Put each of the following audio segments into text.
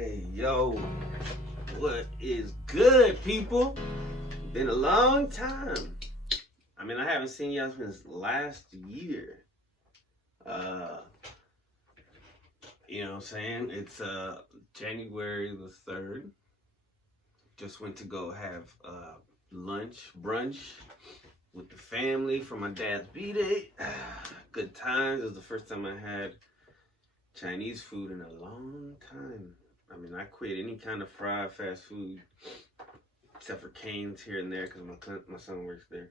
Hey, yo, what is good, people? Been a long time. I mean, I haven't seen y'all since last year. Uh, you know what I'm saying? It's January the 3rd. Just went to go have brunch with the family for my dad's B-Day. Good times. It was the first time I had Chinese food in a long time. I mean, I quit any kind of fried fast food except for Cane's here and there because my son works there.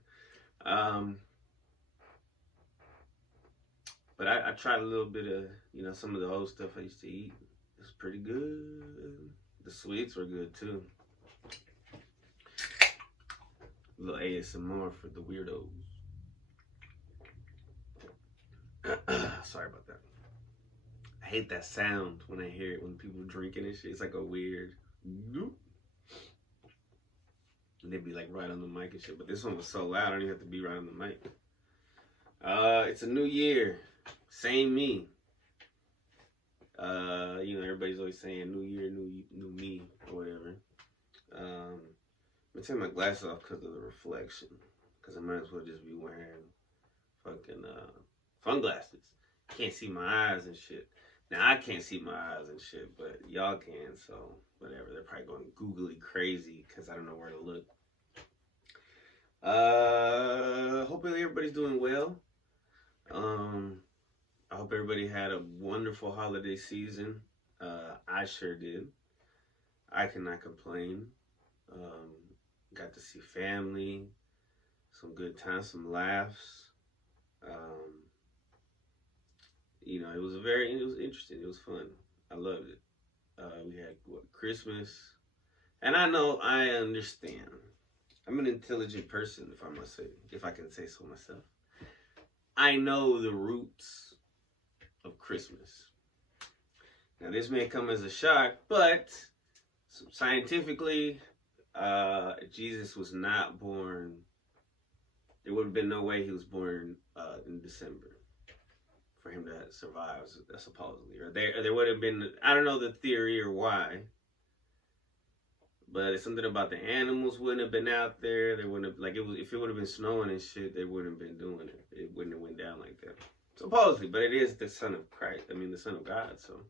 But I tried a little bit of, some of the old stuff I used to eat. It's pretty good. The sweets were good too. A little ASMR for the weirdos. Sorry about that. I hate that sound when I hear it when people drinking and shit. It's like a weird doop. And they'd be like right on the mic and shit. But this one was so loud I don't even have to be right on the mic. It's a new year. Same me. Everybody's always saying new year, new me, or whatever. I'm gonna take my glasses off because of the reflection. Because I might as well just be wearing fucking fun glasses. Can't see my eyes and shit. Now I can't see my eyes and shit, but y'all can, so whatever. They're probably going googly crazy because I don't know where to look. Hopefully everybody's doing well. I hope everybody had a wonderful holiday season. I sure did. I cannot complain. Got to see family, some good times, some laughs. It was interesting. It was fun. I loved it. We had Christmas, and I understand. I'm an intelligent person, if I can say so myself. I know the roots of Christmas. Now, this may come as a shock, but scientifically, Jesus was not born. There would have been no way he was born in December for him to survive, supposedly. Or there would have been, I don't know the theory or why, but it's something about the animals wouldn't have been out there. They wouldn't have, if it would have been snowing and shit, they wouldn't have been doing it. It wouldn't have went down like that. Supposedly, but it is the Son of Christ. I mean, the Son of God, so.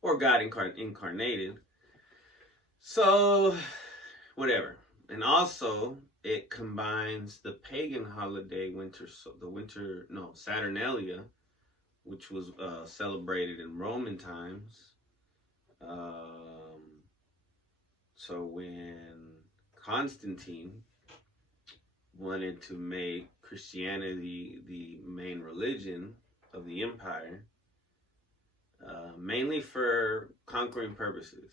Or God incarnated. So, whatever. And also, it combines the pagan holiday Saturnalia, which was celebrated in Roman times. So when Constantine wanted to make Christianity the main religion of the empire, mainly for conquering purposes.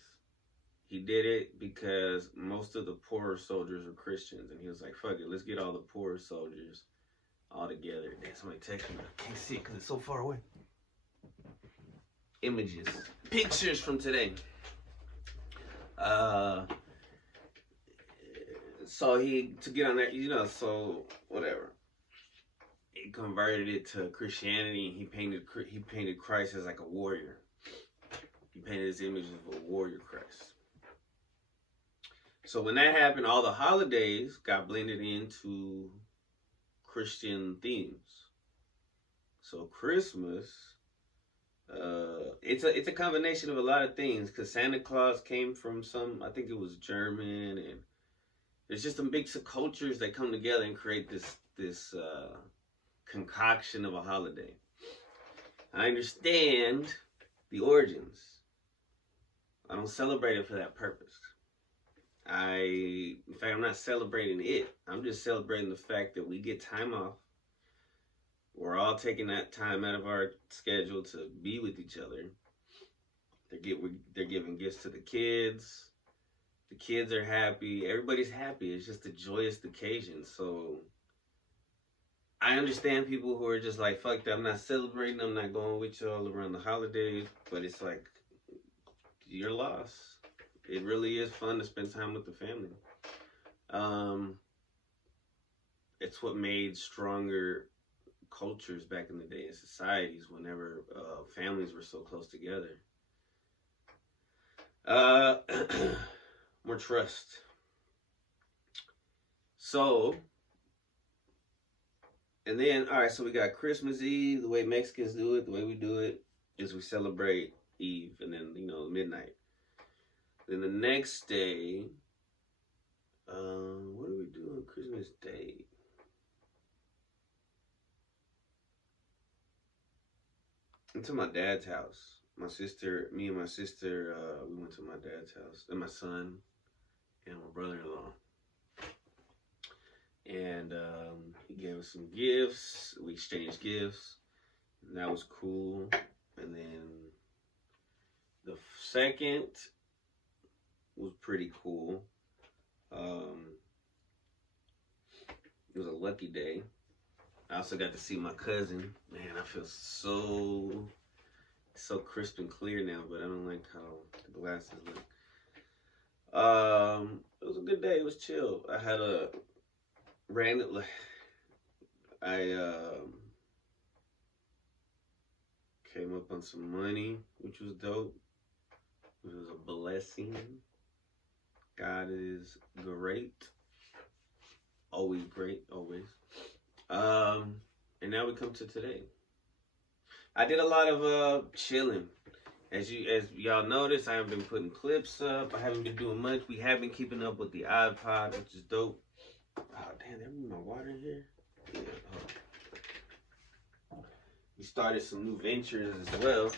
He did it because most of the poorer soldiers were Christians, and he was like, fuck it, let's get all the poorer soldiers all together. Damn, somebody texted me. I can't see it because it's so far away. Images. Pictures from today. So to get on that, so whatever. He converted it to Christianity, and he painted Christ as like a warrior. He painted his image of a warrior Christ. So when that happened, all the holidays got blended into Christian themes. So Christmas, it's a combination of a lot of things, because Santa Claus came from I think it was German, and there's just a mix of cultures that come together and create this concoction of a holiday. I understand the origins. I don't celebrate it for that purpose. In fact, I'm not celebrating it. I'm just celebrating the fact that we get time off. We're all taking that time out of our schedule to be with each other. They're giving gifts to the kids. The kids are happy. Everybody's happy. It's just a joyous occasion. So I understand people who are just like, fuck that, I'm not celebrating. I'm not going with y'all around the holidays. But it's like, you're lost. It really is fun to spend time with the family. It's what made stronger cultures back in the day in societies, whenever families were so close together. Uh, more trust. So, and then, all right, so we got Christmas Eve. The way Mexicans do it, the way we do it is we celebrate Eve and then, midnight. Then the next day, what do we do on Christmas Day? Into my dad's house. Me and my sister, we went to my dad's house, and my son, and my brother-in-law. And he gave us some gifts. We exchanged gifts. And that was cool. And then the second was pretty cool. It was a lucky day. I also got to see my cousin. Man, I feel so crisp and clear now, but I don't like how the glasses look. It was a good day. It was chill. I had a random. I came up on some money, which was dope. It was a blessing. God is great. Always great, always. And now we come to today. I did a lot of chilling. As y'all notice, I haven't been putting clips up. I haven't been doing much. We have been keeping up with the iPod, which is dope. Oh damn, there be my water in here. Yeah. We started some new ventures as well.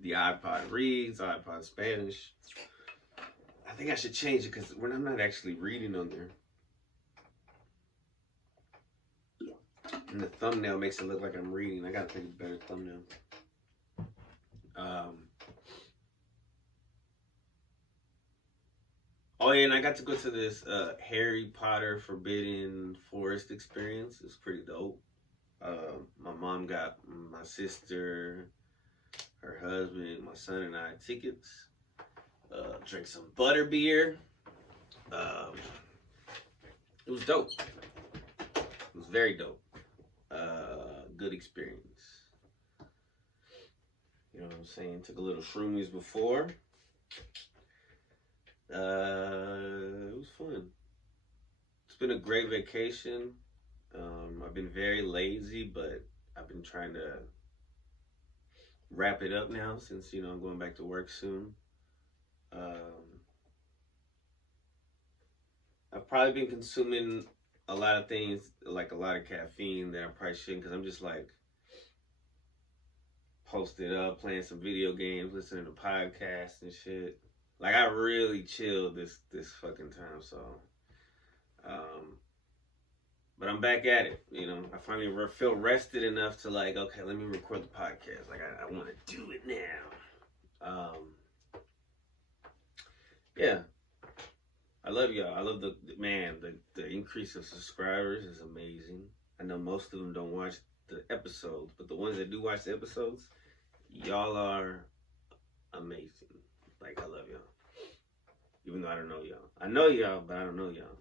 The iPod reads, iPod Spanish. I think I should change it because I'm not actually reading on there. And the thumbnail makes it look like I'm reading. I gotta pick a better thumbnail. Oh yeah, and I got to go to this Harry Potter Forbidden Forest experience. It's pretty dope. My mom got my sister, her husband, my son, and I tickets. Drank some butterbeer. It was dope. It was very dope. Good experience. You know what I'm saying? Took a little shroomies before. It was fun. It's been a great vacation. I've been very lazy, but I've been trying to wrap it up now since, I'm going back to work soon. I've probably been consuming a lot of things, like a lot of caffeine that I probably shouldn't, because I'm just like posted up, playing some video games, listening to podcasts and shit. Like I really chilled this fucking time, so but I'm back at it, I finally feel rested enough to like, okay, let me record the podcast. Like I want to do it now. Yeah, I love y'all. I love the increase of subscribers is amazing. I know most of them don't watch the episodes, but the ones that do watch the episodes, y'all are amazing. Like I love y'all. Even though I don't know y'all. I know y'all, but I don't know y'all.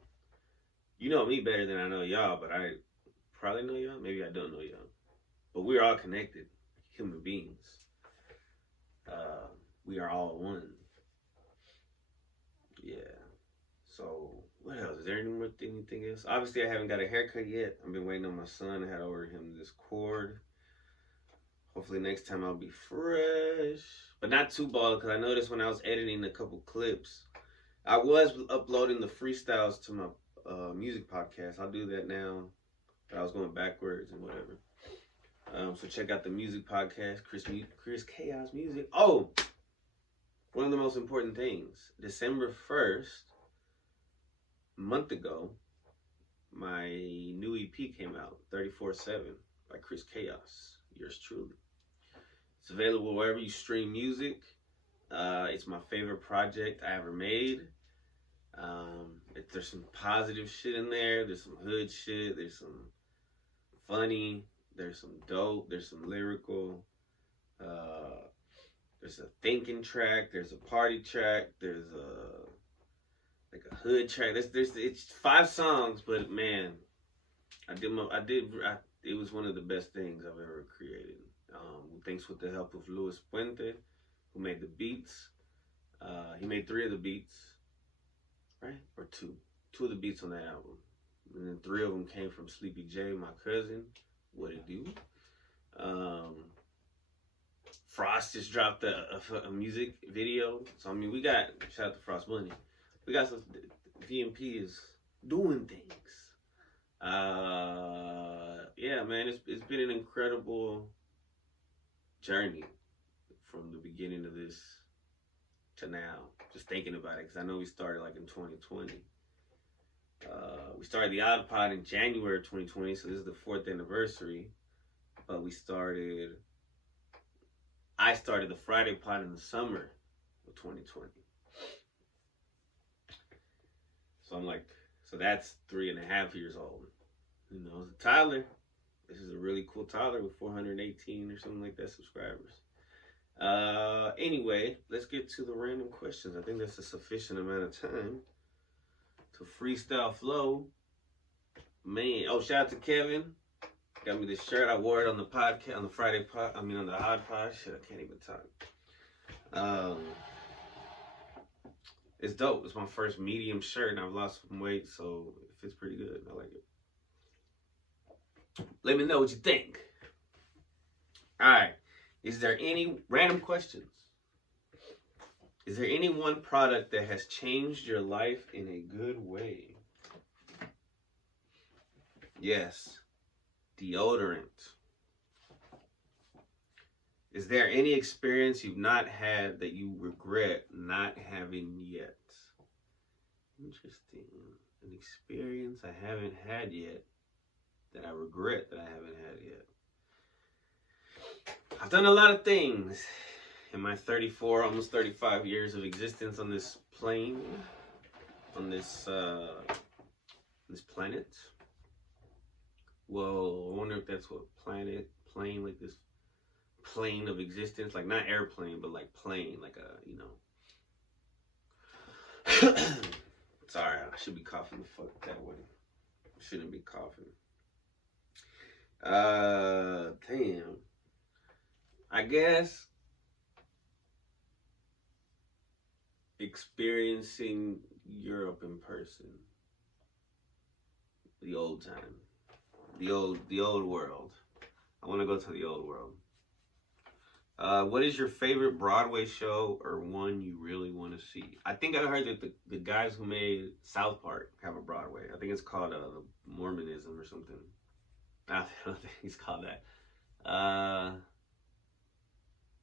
You know me better than I know y'all, but I probably know y'all. Maybe I don't know y'all. But we're all connected. Human beings. We are all one. Yeah. So, what else? Is there anything else? Obviously, I haven't got a haircut yet. I've been waiting on my son. I had to order him this cord. Hopefully next time I'll be fresh. But not too bald, because I noticed when I was editing a couple clips, I was uploading the freestyles to my music podcast. I'll do that now. But I was going backwards and whatever. So check out the music podcast, Chris Chaos Music. Oh, one of the most important things. December 1st, a month ago, my new EP came out, 34/7 by Chris Chaos. Yours truly. It's available wherever you stream music. It's my favorite project I ever made. There's some positive shit in there. There's some hood shit. There's some funny. There's some dope. There's some lyrical. There's a thinking track. There's a party track. There's a hood track. It's 5 songs, but man, it was one of the best things I've ever created. Thanks with the help of Luis Puente, who made the beats. He made 3 of the beats, right? Or 2. 2 of the beats on that album. And then 3 of them came from Sleepy J, my cousin. What it do? Frost just dropped a music video. So, I mean, we got, shout out to Frost Money. We got some, VMP is doing things. Yeah, man, it's been an incredible journey from the beginning of this to now. Just thinking about it, because I know we started like in 2020. We started the Odd Pod in January of 2020, so this is the 4th anniversary. But I started the Friday Pod in the summer of 2020. So that's 3.5 years old. You know, Tyler, this is a really cool Tyler with 418 or something like that subscribers. Anyway, let's get to the random questions. I think that's a sufficient amount of time to freestyle flow. Man, oh, shout out to Kevin. Got me this shirt. I wore it on the podcast, on the Friday pod. I mean, on the Odd Pod. Shit, I can't even talk. It's dope. It's my first medium shirt, and I've lost some weight, so it fits pretty good. I like it. Let me know what you think. All right. Is there any random questions? Is there any one product that has changed your life in a good way? Yes. Deodorant. Is there any experience you've not had that you regret not having yet? Interesting. An experience I haven't had yet that I regret that I haven't had yet. I've done a lot of things in my 34, almost 35 years of existence on this plane, on this planet. Well, I wonder if that's what plane, like this plane of existence, like not airplane, but like plane, like a, you know. Sorry, I should be coughing the fuck that way. I shouldn't be coughing. Damn. I guess experiencing Europe in person. The old time. The old world. I want to go to the old world. What is your favorite Broadway show or one you really want to see? I think I heard that the guys who made South Park have a Broadway. I think it's called Mormonism or something. I don't think it's called that.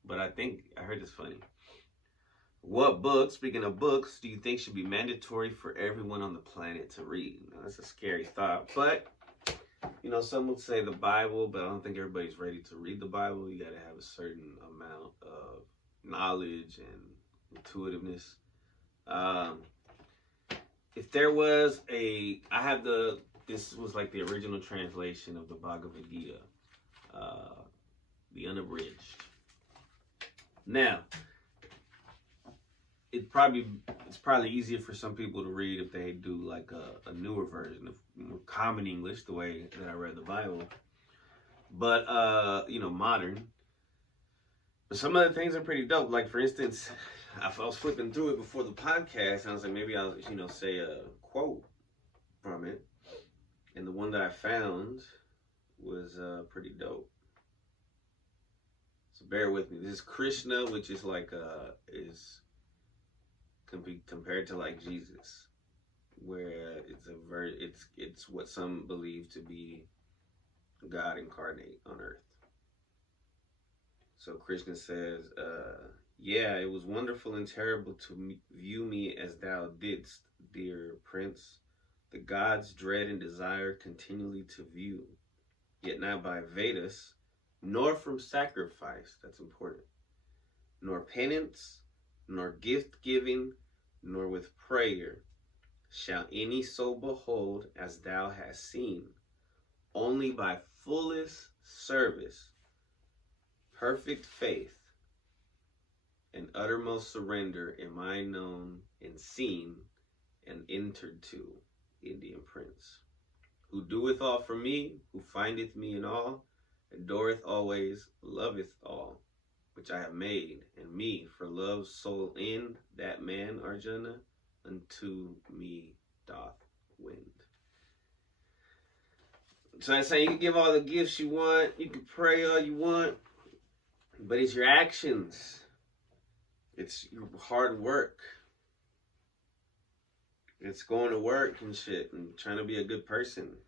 But I think I heard it's funny. What book, speaking of books, do you think should be mandatory for everyone on the planet to read? Now, that's a scary thought, but you know, some would say the Bible, but I don't think everybody's ready to read the Bible. You got to have a certain amount of knowledge and intuitiveness. If there was this was like the original translation of the Bhagavad Gita, the unabridged. Now, it's probably easier for some people to read if they do like a newer version of more common English, the way that I read the Bible. But you know, modern. But some of the things are pretty dope. Like for instance, I was flipping through it before the podcast, and I was like, maybe I'll say a quote from it. And the one that I found was pretty dope. So bear with me. This is Krishna, which is like can be compared to like Jesus, where it's what some believe to be God incarnate on earth. So Krishna says, yeah, it was wonderful and terrible to view me as thou didst, dear prince. The gods dread and desire continually to view, yet not by Vedas, nor from sacrifice, that's important, nor penance, nor gift giving, nor with prayer shall any so behold as thou hast seen. Only by fullest service, perfect faith, and uttermost surrender am I known and seen and entered to, Indian prince. Who doeth all for me, who findeth me in all, adoreth always, loveth all. which I have made, and me for love's soul in that man, Arjuna, unto me doth wind. So I say you can give all the gifts you want, you can pray all you want, but it's your actions. It's your hard work. It's going to work and shit and trying to be a good person.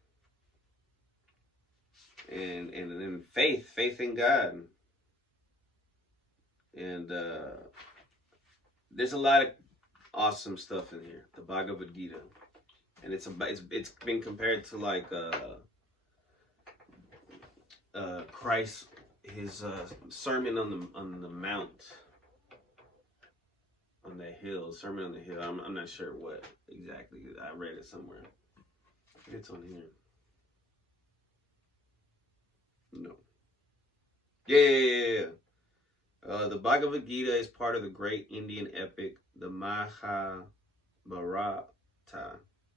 And then faith in God. And there's a lot of awesome stuff in here. The Bhagavad Gita. And it's been compared to like Christ, his sermon on the mount, on the hill, sermon on the hill. I'm not sure what exactly. I read it somewhere. It's on here. No. Yeah. The Bhagavad Gita is part of the great Indian epic, the Mahabharata,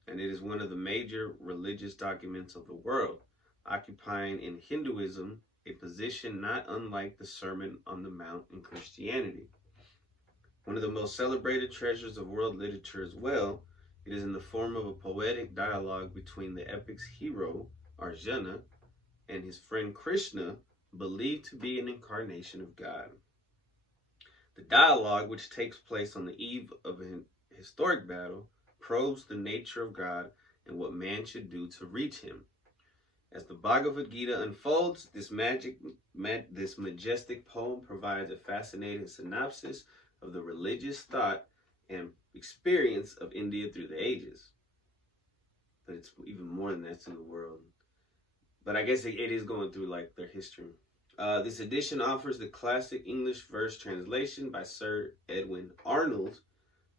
and it is one of the major religious documents of the world, occupying in Hinduism a position not unlike the Sermon on the Mount in Christianity. One of the most celebrated treasures of world literature as well, it is in the form of a poetic dialogue between the epic's hero, Arjuna, and his friend Krishna, believed to be an incarnation of God. The dialogue, which takes place on the eve of a historic battle, probes the nature of God and what man should do to reach him. As the Bhagavad Gita unfolds, this majestic poem provides a fascinating synopsis of the religious thought and experience of India through the ages. But it's even more than that to the world. But I guess it is going through like their history. This edition offers the classic English verse translation by Sir Edwin Arnold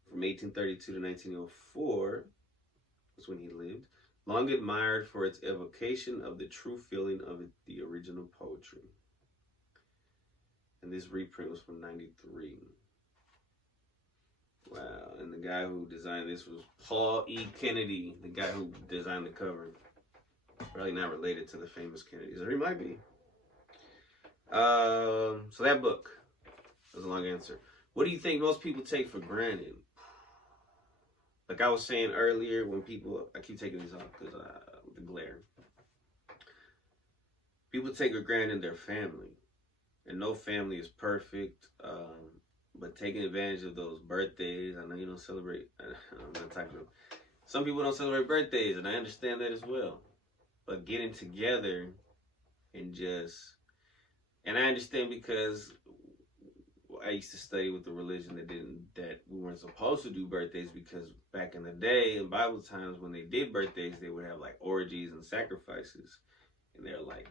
from 1832 to 1904. That's when he lived. Long admired for its evocation of the true feeling of the original poetry. And this reprint was from 93. Wow. And the guy who designed this was Paul E. Kennedy, the guy who designed the cover. Probably not related to the famous Kennedys, or he might be. So that book. That was a long answer. What do you think most people take for granted? Like I was saying earlier, when people, I keep taking these off because the glare. People take for granted their family, and no family is perfect. But taking advantage of those birthdays, I know you don't celebrate. I'm not talking about. Some people don't celebrate birthdays, and I understand that as well. But getting together and just, and I understand because I used to study with the religion that we weren't supposed to do birthdays, because back in the day in Bible times when they did birthdays, they would have like orgies and sacrifices, and they're like,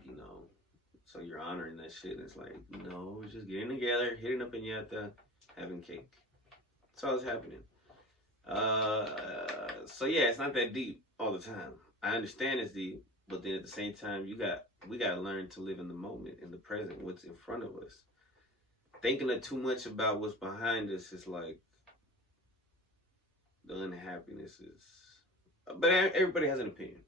so you're honoring that shit. And it's like, no, we're just getting together, hitting up piñata, having cake. That's all that's happening. So yeah, it's not that deep all the time. I understand it's deep, but then at the same time, we gotta learn to live in the moment, in the present, what's in front of us. Thinking of too much about what's behind us is like the unhappiness is. But everybody has an opinion.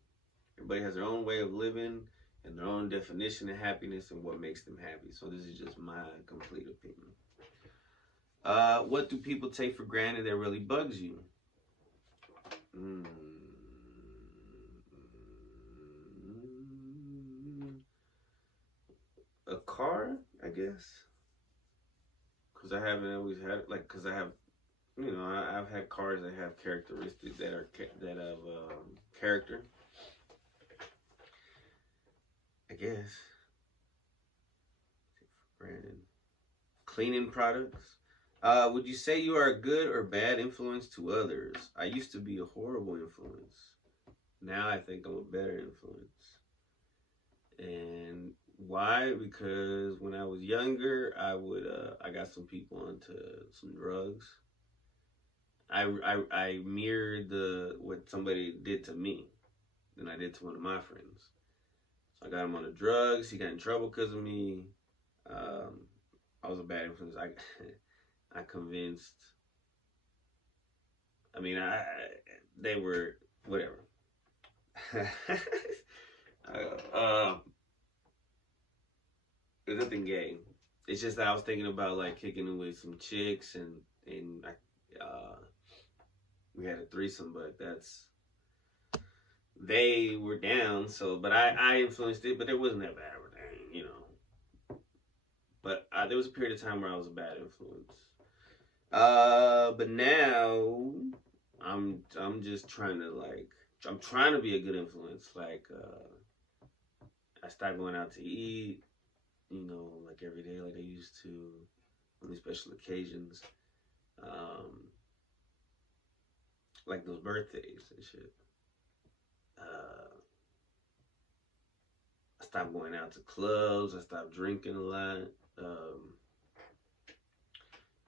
Everybody has their own way of living and their own definition of happiness and what makes them happy. So this is just my complete opinion. What do people take for granted that really bugs you? A car, I guess. Because I haven't always had, like, because I have, I've had cars that have characteristics that have character. I guess. Granted. Cleaning products. Would you say you are a good or bad influence to others? I used to be a horrible influence. Now I think I'm a better influence. And why? Because when I was younger, I got some people onto some drugs. I mirrored what somebody did to me than I did to one of my friends. So I got him on the drugs. He got in trouble because of me. I was a bad influence. I convinced. I mean, they were whatever. There's nothing gay. It's just that I was thinking about like kicking it with some chicks, and we had a threesome, but they were down. So, but I influenced it, but it wasn't that bad of a thing, you know. But there was a period of time where I was a bad influence. But now I'm just trying to be a good influence. Like I stopped going out to eat, you know, like every day like I used to on these special occasions. Like those birthdays and shit. I stopped going out to clubs. I stopped drinking a lot. Um,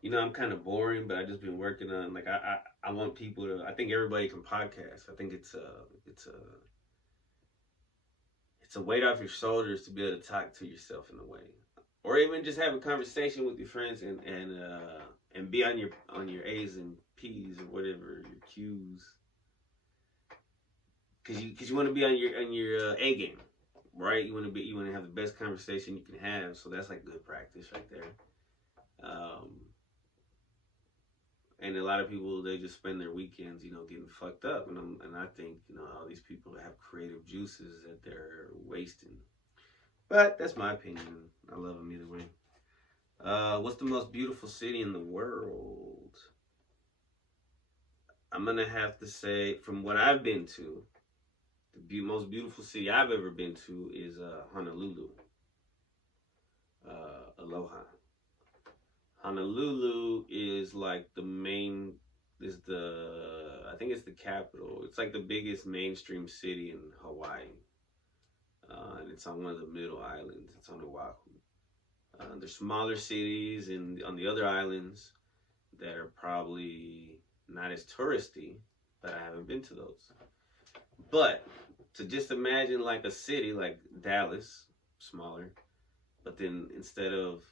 you know, I'm kind of boring, but I just been working on like I want people to. I think everybody can podcast. I think it's a weight off your shoulders to be able to talk to yourself in a way, or even just have a conversation with your friends and be on your A's and P's or whatever your Q's, because you want to be on your A game, right? You want to have the best conversation you can have. So that's like good practice right there. And a lot of people, they just spend their weekends, you know, getting fucked up, and I think, you know, all these people have creative juices that they're wasting. But that's my opinion. I love them either way. What's the most beautiful city in the world? I'm gonna have to say, from what I've been to, the most beautiful city I've ever been to is Honolulu. Aloha. Honolulu is like I think it's the capital. It's like the biggest mainstream city in Hawaii. And it's on one of the middle islands. It's on Oahu. There's smaller cities on the other islands that are probably not as touristy, but I haven't been to those. But to just imagine like a city like Dallas, smaller, but then instead of,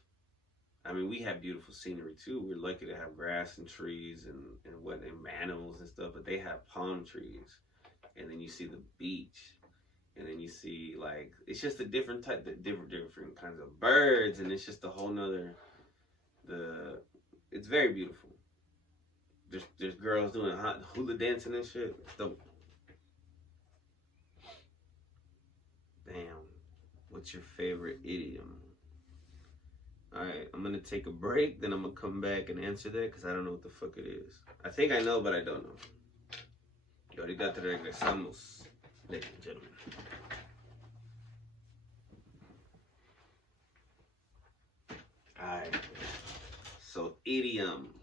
I mean, we have beautiful scenery too. We're lucky to have grass and trees and animals and stuff, but they have palm trees. And then you see the beach. And then you see, like, it's just a different kinds of birds, and it's just a whole nother, it's very beautiful. There's girls doing hula dancing and shit. It's dope. Damn. What's your favorite idiom? Alright, I'm gonna take a break, then I'm gonna come back and answer that, because I don't know what the fuck it is. I think I know, but I don't know. Y ahorita te regresamos, ladies and gentlemen. Alright, so idiom.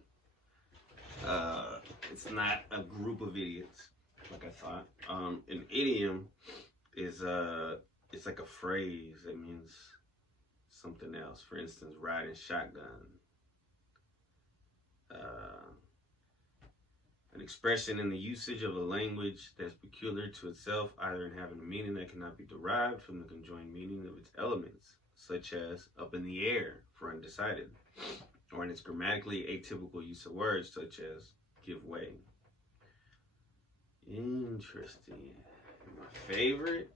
It's not a group of idiots, like I thought. An idiom is it's like a phrase that means something else. For instance, riding shotgun. An expression in the usage of a language that's peculiar to itself, either in having a meaning that cannot be derived from the conjoined meaning of its elements, such as up in the air for undecided, or in its grammatically atypical use of words, such as give way. Interesting. My favorite,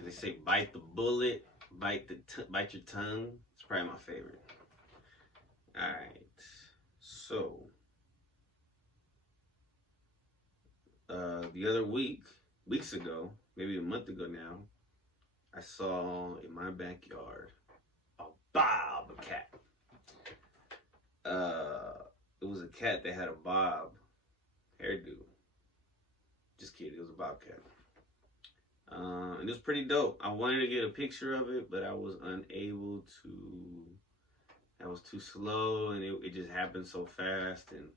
they say bite the bullet, bite your tongue. It's probably my favorite. All right, so the other weeks ago, maybe a month ago now, I saw in my backyard a bobcat. It was a cat that had a bob hairdo. Just kidding, it was a bobcat. And it was pretty dope. I wanted to get a picture of it, but I was unable to. I was too slow, and it just happened so fast, and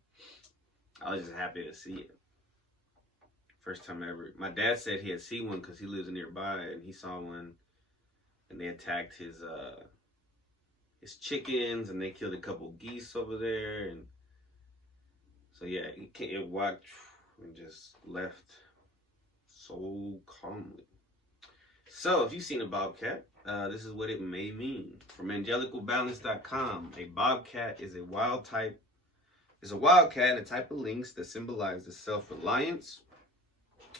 I was just happy to see it. First time ever. My dad said he had seen one because he lives nearby, and he saw one, and they attacked his chickens, and they killed a couple geese over there, and so yeah, it walked and just left so calmly. So if you've seen a bobcat, this is what it may mean. From angelicalbalance.com, a bobcat is a wildcat, a type of lynx that symbolizes self-reliance,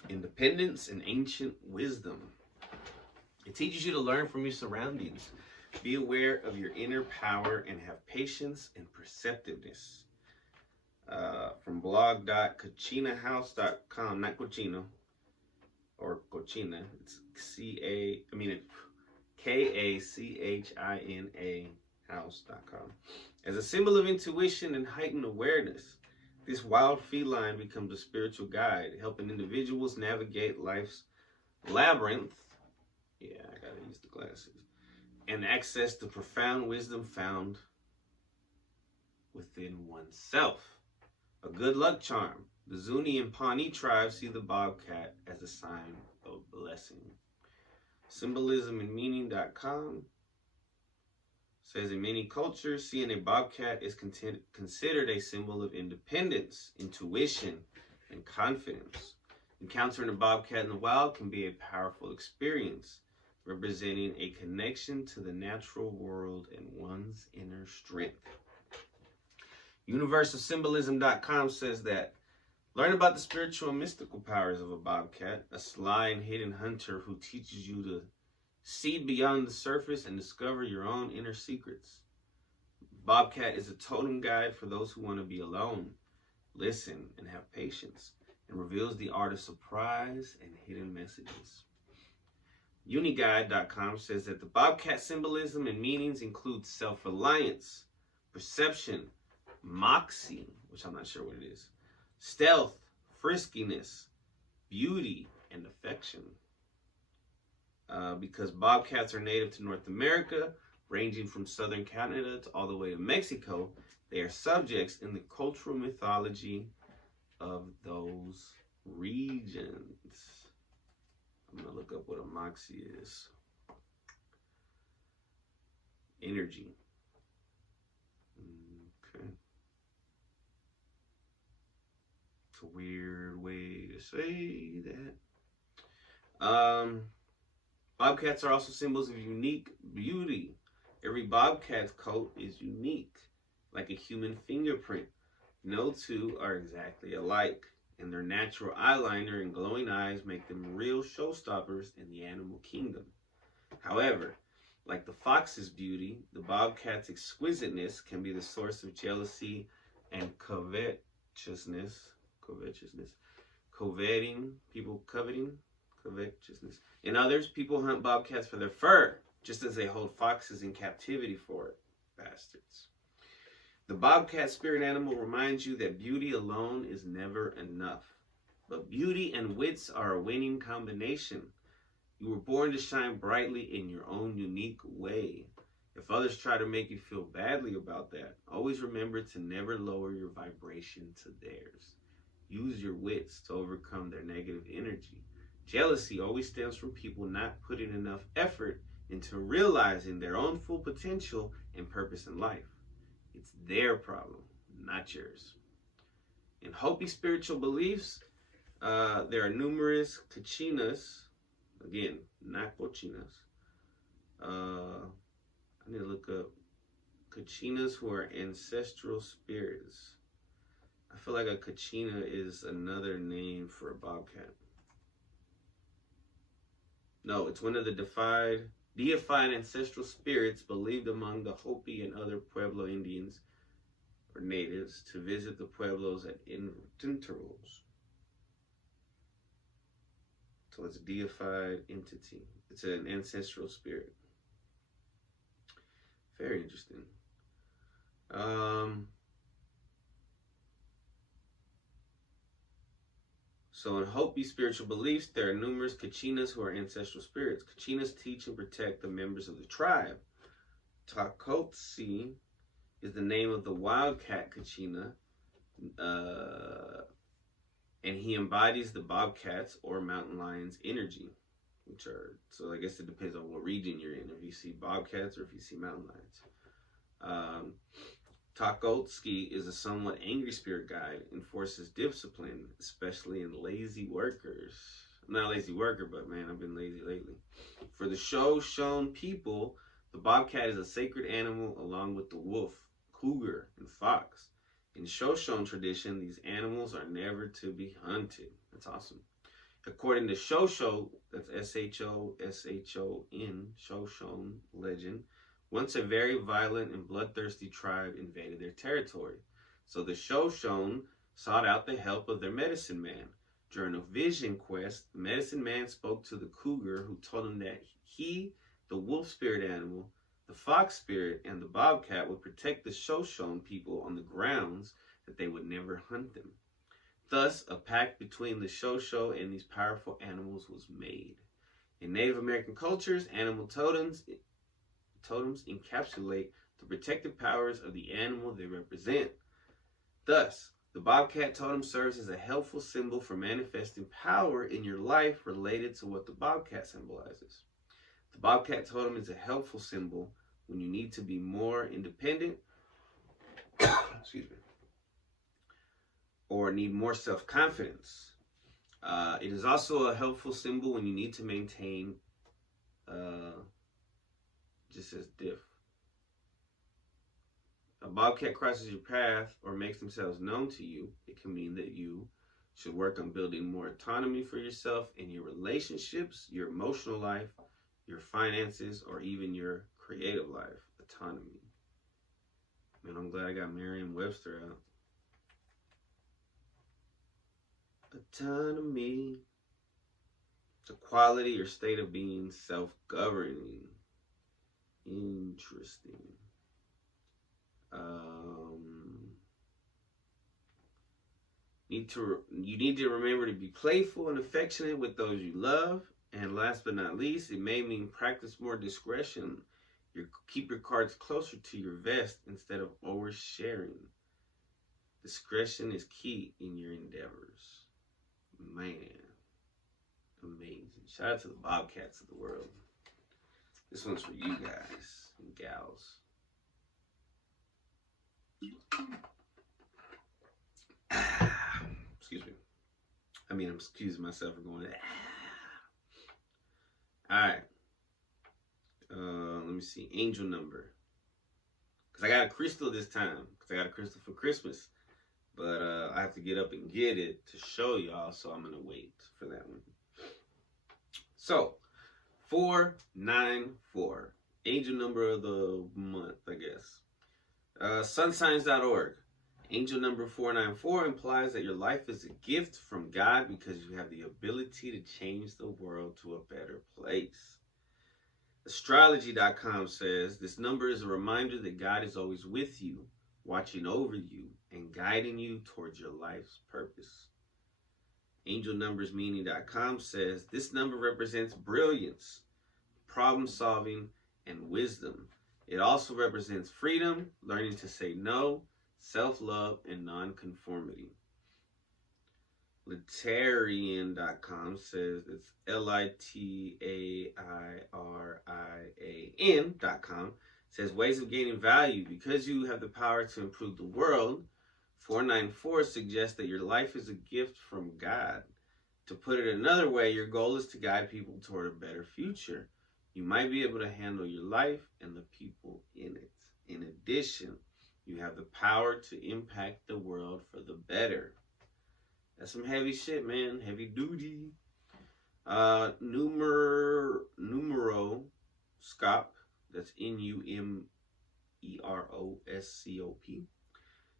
independence, and ancient wisdom. It teaches you to learn from your surroundings, Be aware of your inner power and have patience and perceptiveness. From blog.cochinahouse.com, not cochino or cochina. It's K-A-C-H-I-N-A house.com. As a symbol of intuition and heightened awareness, this wild feline becomes a spiritual guide, helping individuals navigate life's labyrinth. Yeah, I gotta use the glasses. And access the profound wisdom found within oneself. A good luck charm. The Zuni and Pawnee tribes see the bobcat as a sign of blessing. Symbolismandmeaning.com says in many cultures, seeing a bobcat is considered a symbol of independence, intuition, and confidence. Encountering a bobcat in the wild can be a powerful experience, representing a connection to the natural world and one's inner strength. Universalsymbolism.com says that learn about the spiritual and mystical powers of a bobcat, a sly and hidden hunter who teaches you to see beyond the surface and discover your own inner secrets. Bobcat is a totem guide for those who want to be alone, listen, and have patience, and reveals the art of surprise and hidden messages. Uniguide.com says that the bobcat symbolism and meanings include self-reliance, perception, moxie, which I'm not sure what it is, stealth, friskiness, beauty, and affection. Because bobcats are native to North America, ranging from southern Canada to all the way to Mexico, they are subjects in the cultural mythology of those regions. I'm going to look up what a moxie is. Energy. Okay. It's a weird way to say that. Bobcats are also symbols of unique beauty. Every bobcat's coat is unique, like a human fingerprint. No two are exactly alike, and their natural eyeliner and glowing eyes make them real showstoppers in the animal kingdom. However, like the fox's beauty, the bobcat's exquisiteness can be the source of jealousy and covetousness. In others, people hunt bobcats for their fur, just as they hold foxes in captivity for it. Bastards. The bobcat spirit animal reminds you that beauty alone is never enough. But beauty and wits are a winning combination. You were born to shine brightly in your own unique way. If others try to make you feel badly about that, always remember to never lower your vibration to theirs. Use your wits to overcome their negative energy. Jealousy always stems from people not putting enough effort into realizing their own full potential and purpose in life. It's their problem, not yours. In Hopi spiritual beliefs, there are numerous Kachinas, again, not Cochinas. I need to look up Kachinas who are ancestral spirits. I feel like a Kachina is another name for a bobcat. No, it's one of the deified ancestral spirits believed among the Hopi and other Pueblo Indians or natives to visit the Pueblos at intervals. So it's a deified entity. It's an ancestral spirit. Very interesting. So in Hopi spiritual beliefs, there are numerous Kachinas who are ancestral spirits. Kachinas teach and protect the members of the tribe. Takotsi is the name of the wildcat Kachina, and he embodies the bobcats or mountain lions' energy, which are, so I guess it depends on what region you're in, if you see bobcats or if you see mountain lions. Takotski is a somewhat angry spirit guide, enforces discipline, especially in lazy workers. I'm not a lazy worker, but man, I've been lazy lately. For the Shoshone people, the bobcat is a sacred animal along with the wolf, cougar, and fox. In Shoshone tradition, these animals are never to be hunted. That's awesome. According to Shosho, that's S-H-O-S-H-O-N, Shoshone legend, Once a very violent and bloodthirsty tribe invaded their territory. So the Shoshone sought out the help of their medicine man. During a vision quest, the medicine man spoke to the cougar, who told him that he, the wolf spirit animal, the fox spirit, and the bobcat would protect the Shoshone people on the grounds that they would never hunt them. Thus, a pact between the Shosho and these powerful animals was made. In Native American cultures, animal totems encapsulate the protective powers of the animal they represent. Thus, the bobcat totem serves as a helpful symbol for manifesting power in your life related to what the bobcat symbolizes. The bobcat totem is a helpful symbol when you need to be more independent excuse me, or need more self-confidence. It is also a helpful symbol when you need to maintain, just as diff. A bobcat crosses your path or makes themselves known to you, it can mean that you should work on building more autonomy for yourself in your relationships, your emotional life, your finances, or even your creative life. Autonomy. Man, I'm glad I got Merriam-Webster out. Autonomy. The quality or state of being self-governing. Interesting. You need to remember to be playful and affectionate with those you love. And last but not least, it may mean practice more discretion. Keep your cards closer to your vest instead of oversharing. Discretion is key in your endeavors. Man, amazing. Shout out to the Bobcats of the world. This one's for you guys and gals. Excuse me. I'm excusing myself for going. All right. Let me see. Angel number. Because I got a crystal this time. Because I got a crystal for Christmas. But I have to get up and get it to show y'all. So I'm going to wait for that one. So, 494. Angel number of the month, I guess. Sunsigns.org. Angel number 494 implies that your life is a gift from God because you have the ability to change the world to a better place. Astrology.com says this number is a reminder that God is always with you, watching over you, and guiding you towards your life's purpose. AngelNumbersMeaning.com says this number represents brilliance, problem solving, and wisdom. It also represents freedom, learning to say no, self-love, and non-conformity. Litarian.com says it's Litaiarian.com says ways of gaining value. Because you have the power to improve the world, 494 suggests that your life is a gift from God. To put it another way, your goal is to guide people toward a better future. You might be able to handle your life and the people in it. In addition, you have the power to impact the world for the better. That's some heavy shit, man. Heavy duty. Numeroscop. That's Numeroscop.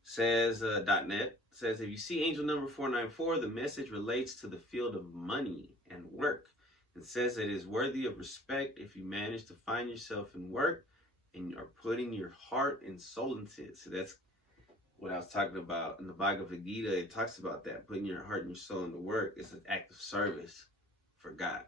Says .net. Says if you see angel number 494, the message relates to the field of money and work. It says it is worthy of respect if you manage to find yourself in work and you are putting your heart and soul into it. So that's what I was talking about in the Bhagavad Gita. It talks about that. Putting your heart and your soul into work is an act of service for God.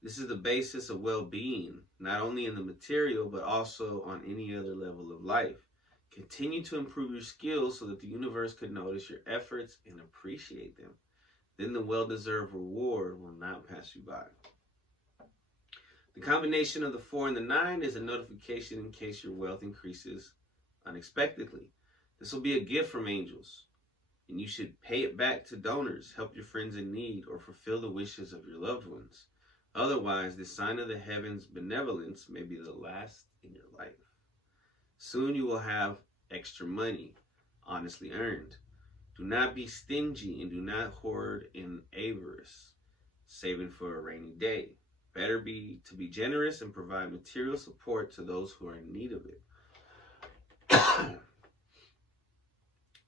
This is the basis of well-being, not only in the material, but also on any other level of life. Continue to improve your skills so that the universe could notice your efforts and appreciate them. Then the well-deserved reward will not pass you by. The combination of the 4 and the 9 is a notification in case your wealth increases unexpectedly. This will be a gift from angels, and you should pay it back to donors, help your friends in need, or fulfill the wishes of your loved ones. Otherwise, this sign of the heavens' benevolence may be the last in your life. Soon you will have extra money, honestly earned. Do not be stingy and do not hoard in avarice. saving for a rainy day. Better be to be generous and provide material support to those who are in need of it.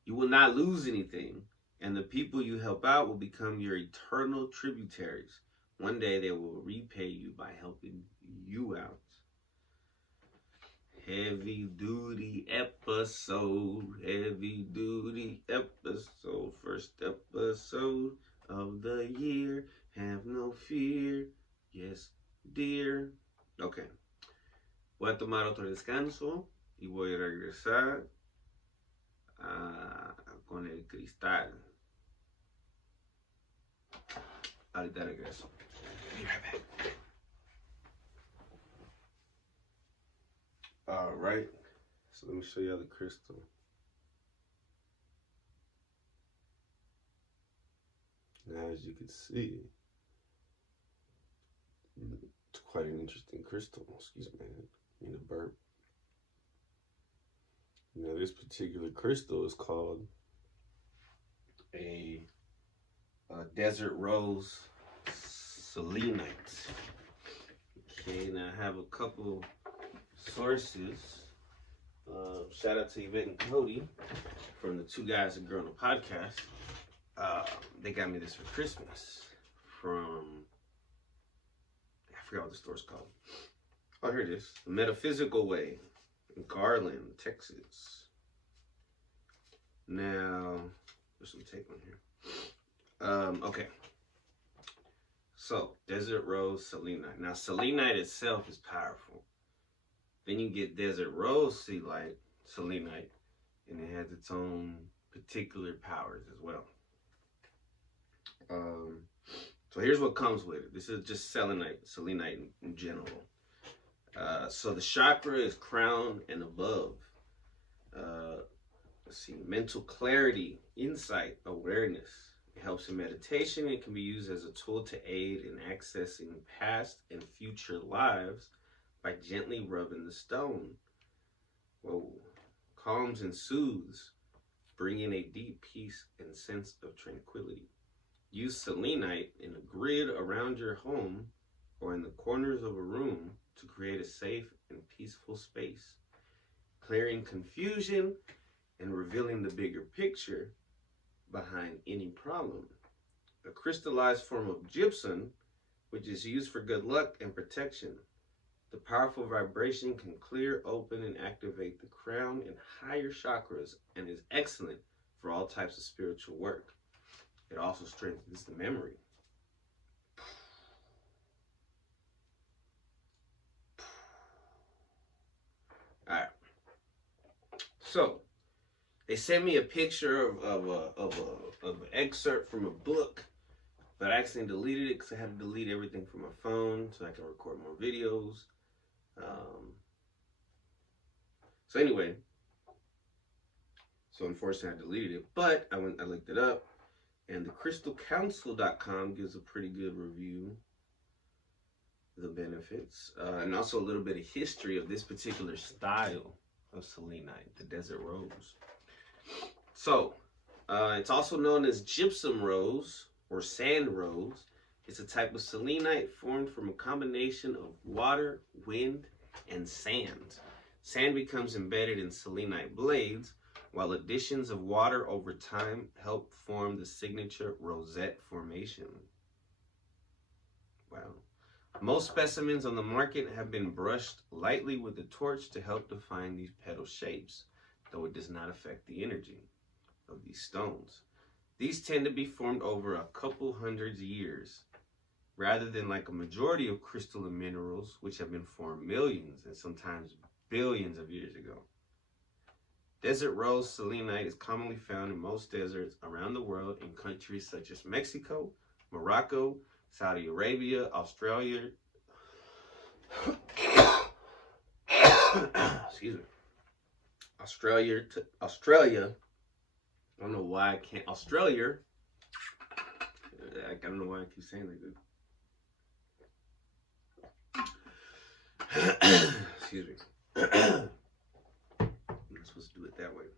You will not lose anything, and the people you help out will become your eternal tributaries. One day they will repay you by helping you out. Heavy duty episode, heavy duty episode, first episode of the year. Have no fear, yes, dear. Ok, voy a tomar otro descanso y voy a regresar con el cristal. Ahorita regreso. Be right back. All right, so let me show you the crystal. Now, as you can see, it's quite an interesting crystal. Excuse me, I need a burp. Now, this particular crystal is called a desert rose selenite. Okay, now I have a couple sources. Shout out to Yvette and Cody from the Two Guys and Girl on the podcast. They got me this for Christmas from, I forgot what the store's called. Oh, here it is. The Metaphysical Way in Garland, Texas. Now, there's some tape on here. Okay. So, Desert Rose Selenite. Now, selenite itself is powerful. Then you get Desert Rose Selenite, and it has its own particular powers as well. So here's what comes with it. This is just selenite in general. So the chakra is crown and above. Let's see, mental clarity, insight, awareness. It helps in meditation. It can be used as a tool to aid in accessing past and future lives by gently rubbing the stone. Whoa. Calms and soothes, bringing a deep peace and sense of tranquility. Use selenite in a grid around your home or in the corners of a room to create a safe and peaceful space, clearing confusion and revealing the bigger picture behind any problem. A crystallized form of gypsum, which is used for good luck and protection. The powerful vibration can clear, open, and activate the crown and higher chakras and is excellent for all types of spiritual work. It also strengthens the memory. All right. So, they sent me a picture of an excerpt from a book, but I accidentally deleted it because I had to delete everything from my phone so I can record more videos. So anyway, so unfortunately I deleted it, but I looked it up, and the crystalcouncil.com gives a pretty good review of the benefits, and also a little bit of history of this particular style of selenite, the desert rose. So, it's also known as gypsum rose or sand rose. It's a type of selenite formed from a combination of water, wind, and sand. Sand becomes embedded in selenite blades, while additions of water over time help form the signature rosette formation. Wow. Most specimens on the market have been brushed lightly with a torch to help define these petal shapes, though it does not affect the energy of these stones. These tend to be formed over a couple hundred years, rather than like a majority of crystalline minerals, which have been formed millions and sometimes billions of years ago. Desert rose selenite is commonly found in most deserts around the world in countries such as Mexico, Morocco, Saudi Arabia, Australia, excuse me, Australia. I don't know why I can't, Australia. I don't know why I keep saying that. Excuse me. I'm not supposed to do it that way.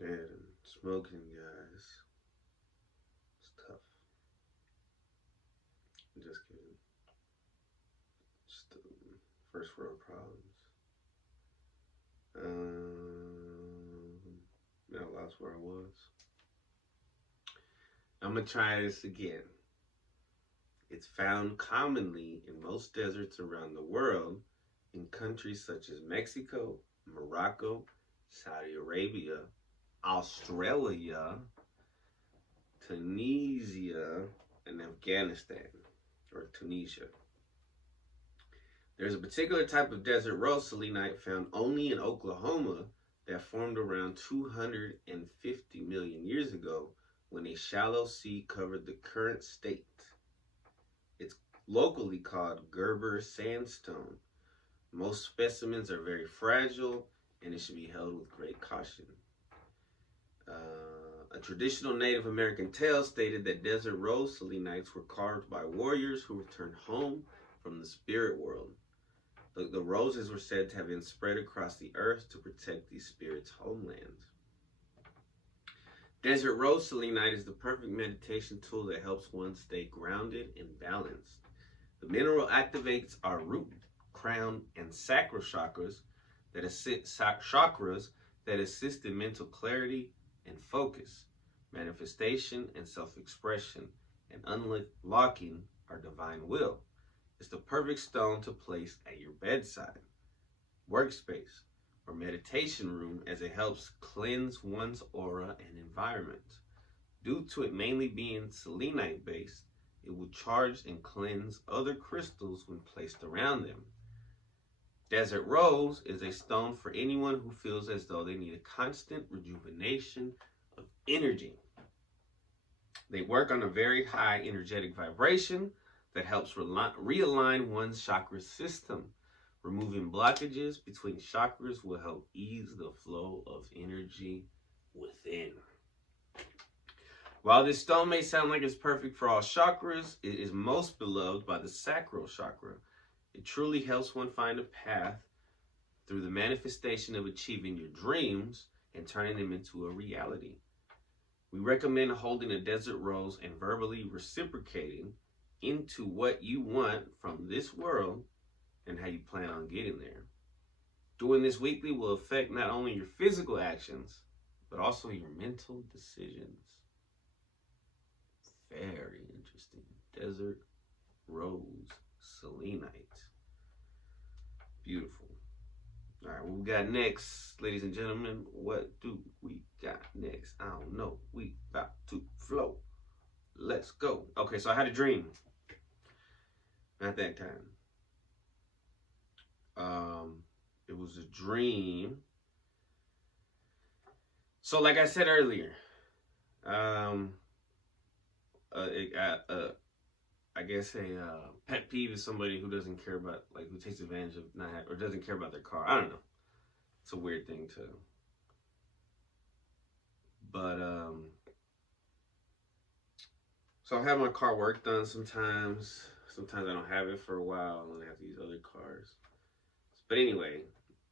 And smoking, guys. First world problems. I lost where I was. I'm going to try this again. It's found commonly in most deserts around the world, in countries such as Mexico, Morocco, Saudi Arabia, Australia, Tunisia, and Afghanistan, or Tunisia. There's a particular type of desert rose selenite found only in Oklahoma that formed around 250 million years ago when a shallow sea covered the current state. It's locally called Gerber sandstone. Most specimens are very fragile and it should be held with great caution. A traditional Native American tale stated that desert rose selenites were carved by warriors who returned home from the spirit world. The roses were said to have been spread across the earth to protect these spirits' homelands. Desert rose selenite is the perfect meditation tool that helps one stay grounded and balanced. The mineral activates our root, crown, and sacral chakras that assist in mental clarity and focus, manifestation and self-expression, and unlocking our divine will. It's the perfect stone to place at your bedside, workspace, or meditation room as it helps cleanse one's aura and environment. Due to it mainly being selenite based, it will charge and cleanse other crystals when placed around them. Desert rose is a stone for anyone who feels as though they need a constant rejuvenation of energy. They work on a very high energetic vibration that helps realign one's chakra system. Removing blockages between chakras will help ease the flow of energy within. While this stone may sound like it's perfect for all chakras, it is most beloved by the sacral chakra. It truly helps one find a path through the manifestation of achieving your dreams and turning them into a reality. We recommend holding a desert rose and verbally reciprocating into what you want from this world and how you plan on getting there. Doing this weekly will affect not only your physical actions, but also your mental decisions. Very interesting. Desert rose selenite. Beautiful. All right, what we got next, ladies and gentlemen? What do we got next? I don't know. We about to flow. Let's go. Okay, so I had a dream. At that time. It was a dream. So like I said earlier, I guess a pet peeve is somebody who doesn't care about, like, who takes advantage of not have, or doesn't care about their car. I don't know. It's a weird thing to. But so I have my car work done sometimes. Sometimes I don't have it for a while and I have to use other cars. But anyway,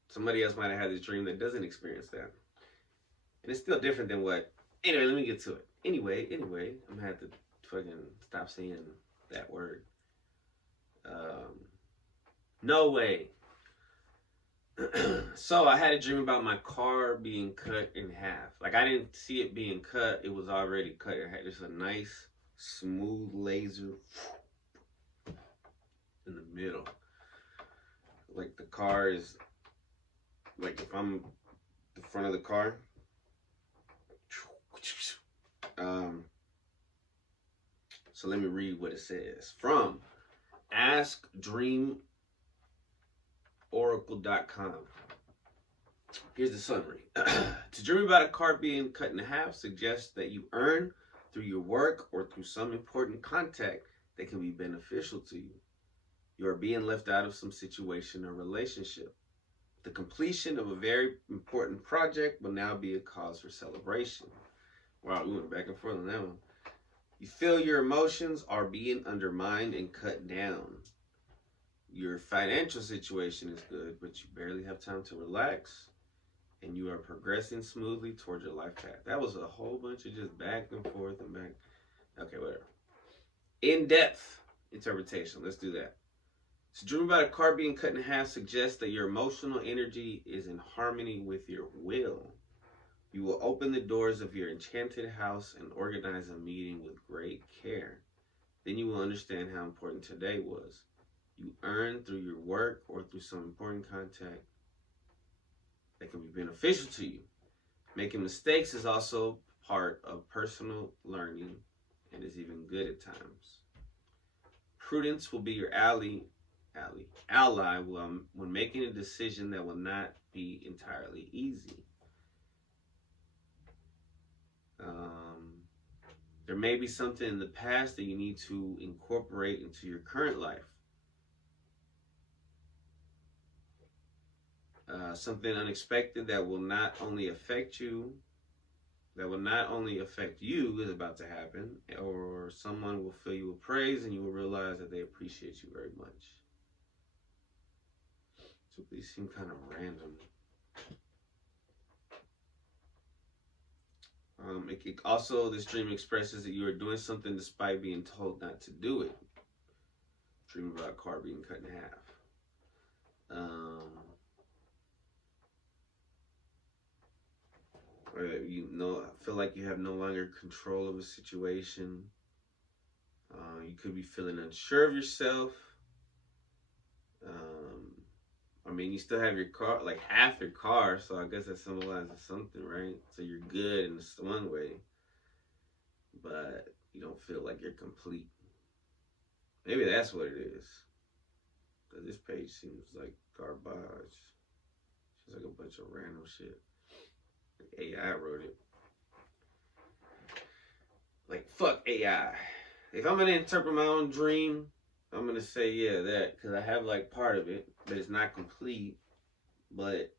somebody else might have had this dream that doesn't experience that. And it's still different than what. Anyway, let me get to it. Anyway, I'm gonna have to fucking stop saying that word. No way. So I had a dream about my car being cut in half. Like, I didn't see it being cut. It was already cut. It had just a nice, smooth laser in the middle. Like, the car is, like, if I'm the front of the car, so let me read what it says. From AskDreamOracle.com. Here's the summary. To dream about a car being cut in half suggests that you earn through your work or through some important contact that can be beneficial to you. You are being left out of some situation or relationship. The completion of a very important project will now be a cause for celebration. Wow, we went back and forth on that one. You feel your emotions are being undermined and cut down. Your financial situation is good, but you barely have time to relax, and you are progressing smoothly towards your life path. That was a whole bunch of just back and forth and back. Okay, whatever. In-depth interpretation. Let's do that. To dream about a car being cut in half suggests that your emotional energy is in harmony with your will. You will open the doors of your enchanted house and organize a meeting with great care. Then you will understand how important today was. You earned through your work or through some important contact that can be beneficial to you. Making mistakes is also part of personal learning and is even good at times. Prudence will be your ally when making a decision that will not be entirely easy. There may be something in the past that you need to incorporate into your current life. Something unexpected that will not only affect you is about to happen, or someone will fill you with praise and you will realize that they appreciate you very much. So these seem kind of random. Also, this dream expresses that you are doing something despite being told not to do it. Dream about a car being cut in half. Or feel like you have no longer control of a situation. You could be feeling unsure of yourself. You still have your car, like half your car, so I guess that symbolizes something, right? So you're good in one way, but you don't feel like you're complete. Maybe that's what it is. Because this page seems like garbage. It's like a bunch of random shit. Like AI wrote it. Like, fuck AI. If I'm going to interpret my own dream, I'm going to say, yeah, that. Because I have, like, part of it, but it's not complete. But,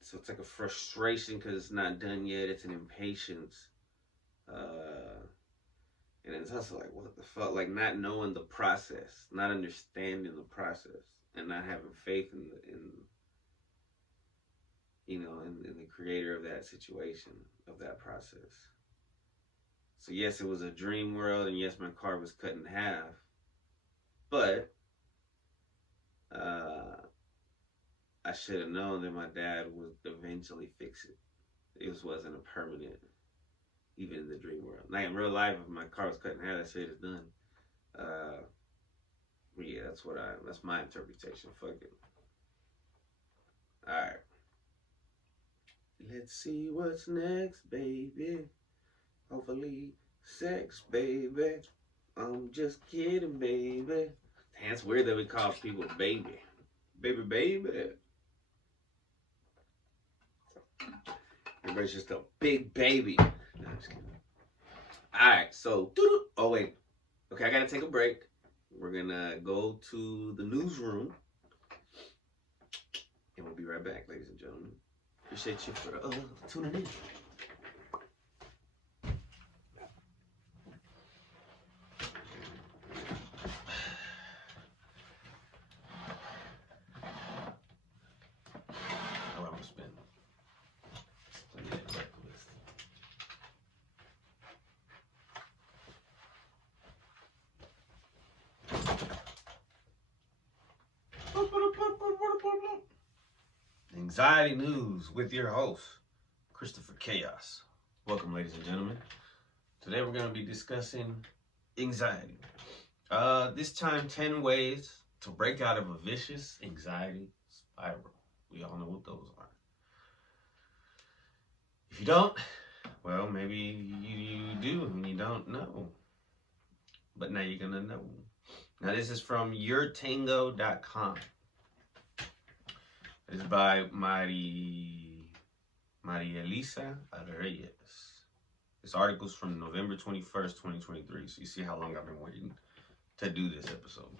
so it's like a frustration because it's not done yet. It's an impatience. And it's also like, what the fuck? Like, not knowing the process. Not understanding the process. And not having faith in the creator of that situation, of that process. So yes, it was a dream world, and yes, my car was cut in half. But I should have known that my dad would eventually fix it. It wasn't a permanent, even in the dream world. Like in real life, if my car was cut in half, that shit is done. But yeah, that's my interpretation. Fuck it. Alright. Let's see what's next, baby. Hopefully, sex, baby. I'm just kidding, baby. Damn, it's weird that we call people baby. Baby, baby. Everybody's just a big baby. No, I'm just kidding. Alright, so, oh wait. Okay, I gotta take a break. We're gonna go to the newsroom. And we'll be right back, ladies and gentlemen. Appreciate you for tuning in. Anxiety News with your host, Christopher Chaos. Welcome, ladies and gentlemen. Today we're going to be discussing anxiety. This time, 10 ways to break out of a vicious anxiety spiral. We all know what those are. If you don't, well, maybe you do and you don't know. But now you're going to know. Now, this is from yourtango.com. It's by Maria Elisa Reyes. This article's from November 21st, 2023. So you see how long I've been waiting to do this episode.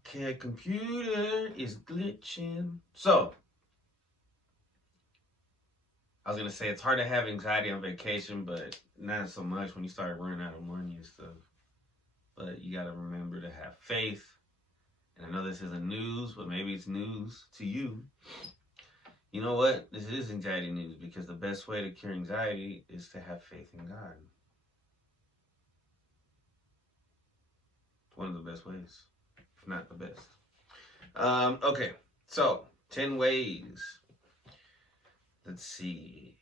Okay, computer is glitching. So, I was going to say it's hard to have anxiety on vacation, but not so much when you start running out of money and stuff. But you got to remember to have faith. And I know this isn't news, but maybe it's news to you. You know what? This is anxiety news because the best way to cure anxiety is to have faith in God. One of the best ways, if not the best. Okay, so 10 ways. Let's see.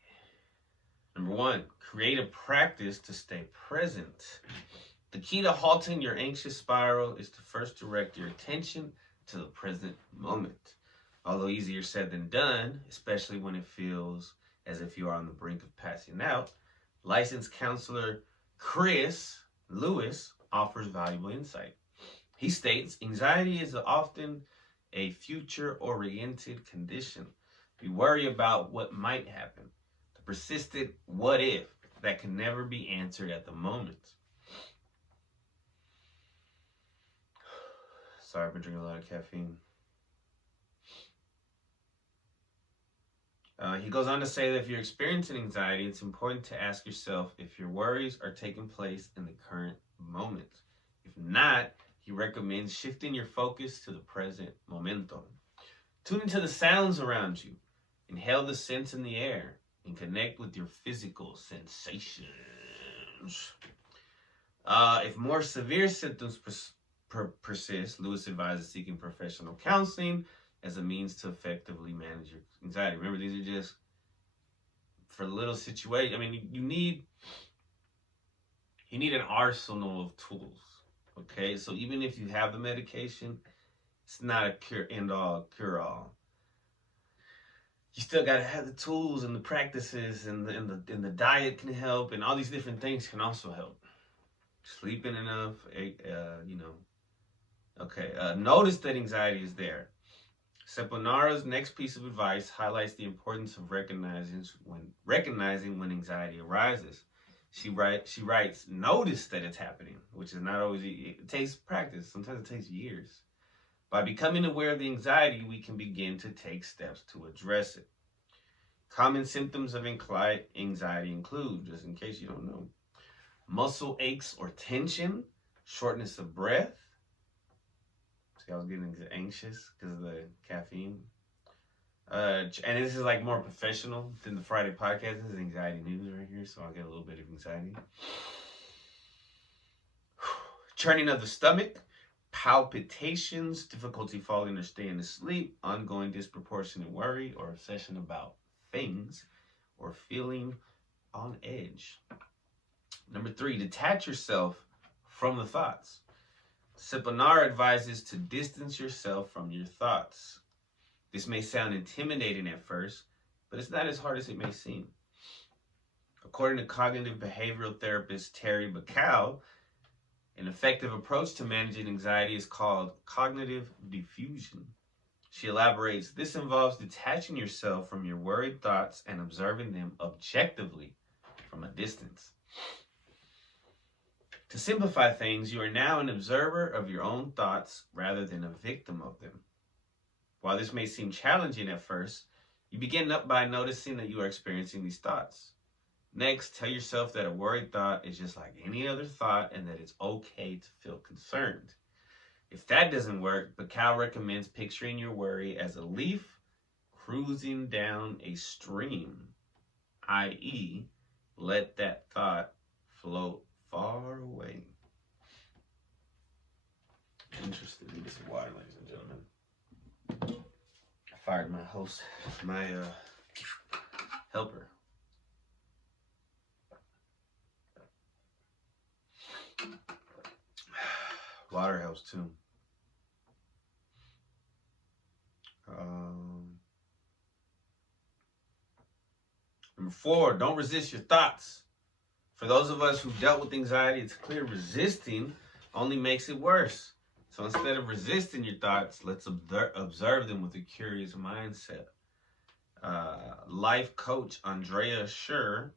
Number 1, create a practice to stay present. The key to halting your anxious spiral is to first direct your attention to the present moment. Although easier said than done, especially when it feels as if you are on the brink of passing out, licensed counselor Chris Lewis offers valuable insight. He states, anxiety is often a future-oriented condition. We worry about what might happen, the persistent what if that can never be answered at the moment. Sorry, I've been drinking a lot of caffeine. He goes on to say that if you're experiencing anxiety, it's important to ask yourself if your worries are taking place in the current moment. If not, he recommends shifting your focus to the present momentum. Tune into the sounds around you. Inhale the scents in the air and connect with your physical sensations. If more severe symptoms persist, Lewis advises seeking professional counseling as a means to effectively manage your anxiety. Remember, these are just for little situations. I mean, you need an arsenal of tools. Okay, so even if you have the medication, it's not a cure-all. You still gotta have the tools and the practices, and the diet can help, and all these different things can also help. Sleeping enough, Okay, notice that anxiety is there. Seponara's next piece of advice highlights the importance of recognizing when anxiety arises. She writes, notice that it's happening, which is not always, it takes practice. Sometimes it takes years. By becoming aware of the anxiety, we can begin to take steps to address it. Common symptoms of anxiety include, just in case you don't know, muscle aches or tension, shortness of breath. See, I was getting anxious because of the caffeine. And this is like more professional than the Friday podcast. This is anxiety news right here, so I'll get a little bit of anxiety. Churning of the stomach, palpitations, difficulty falling or staying asleep, ongoing disproportionate worry or obsession about things, or feeling on edge. Number 3, detach yourself from the thoughts. Seponara advises to distance yourself from your thoughts. This may sound intimidating at first, but it's not as hard as it may seem. According to cognitive behavioral therapist Terry Bacow, an effective approach to managing anxiety is called cognitive diffusion. She elaborates, this involves detaching yourself from your worried thoughts and observing them objectively from a distance. To simplify things, you are now an observer of your own thoughts rather than a victim of them. While this may seem challenging at first, you begin up by noticing that you are experiencing these thoughts. Next, tell yourself that a worried thought is just like any other thought and that it's okay to feel concerned. If that doesn't work, Bacow recommends picturing your worry as a leaf cruising down a stream, i.e., let that thought float far away. Interesting. Let me get some water, ladies and gentlemen. I fired my host, my helper. Water helps too. Number 4, don't resist your thoughts. For those of us who've dealt with anxiety, it's clear resisting only makes it worse. So instead of resisting your thoughts, let's observe them with a curious mindset. Life coach Andrea Schur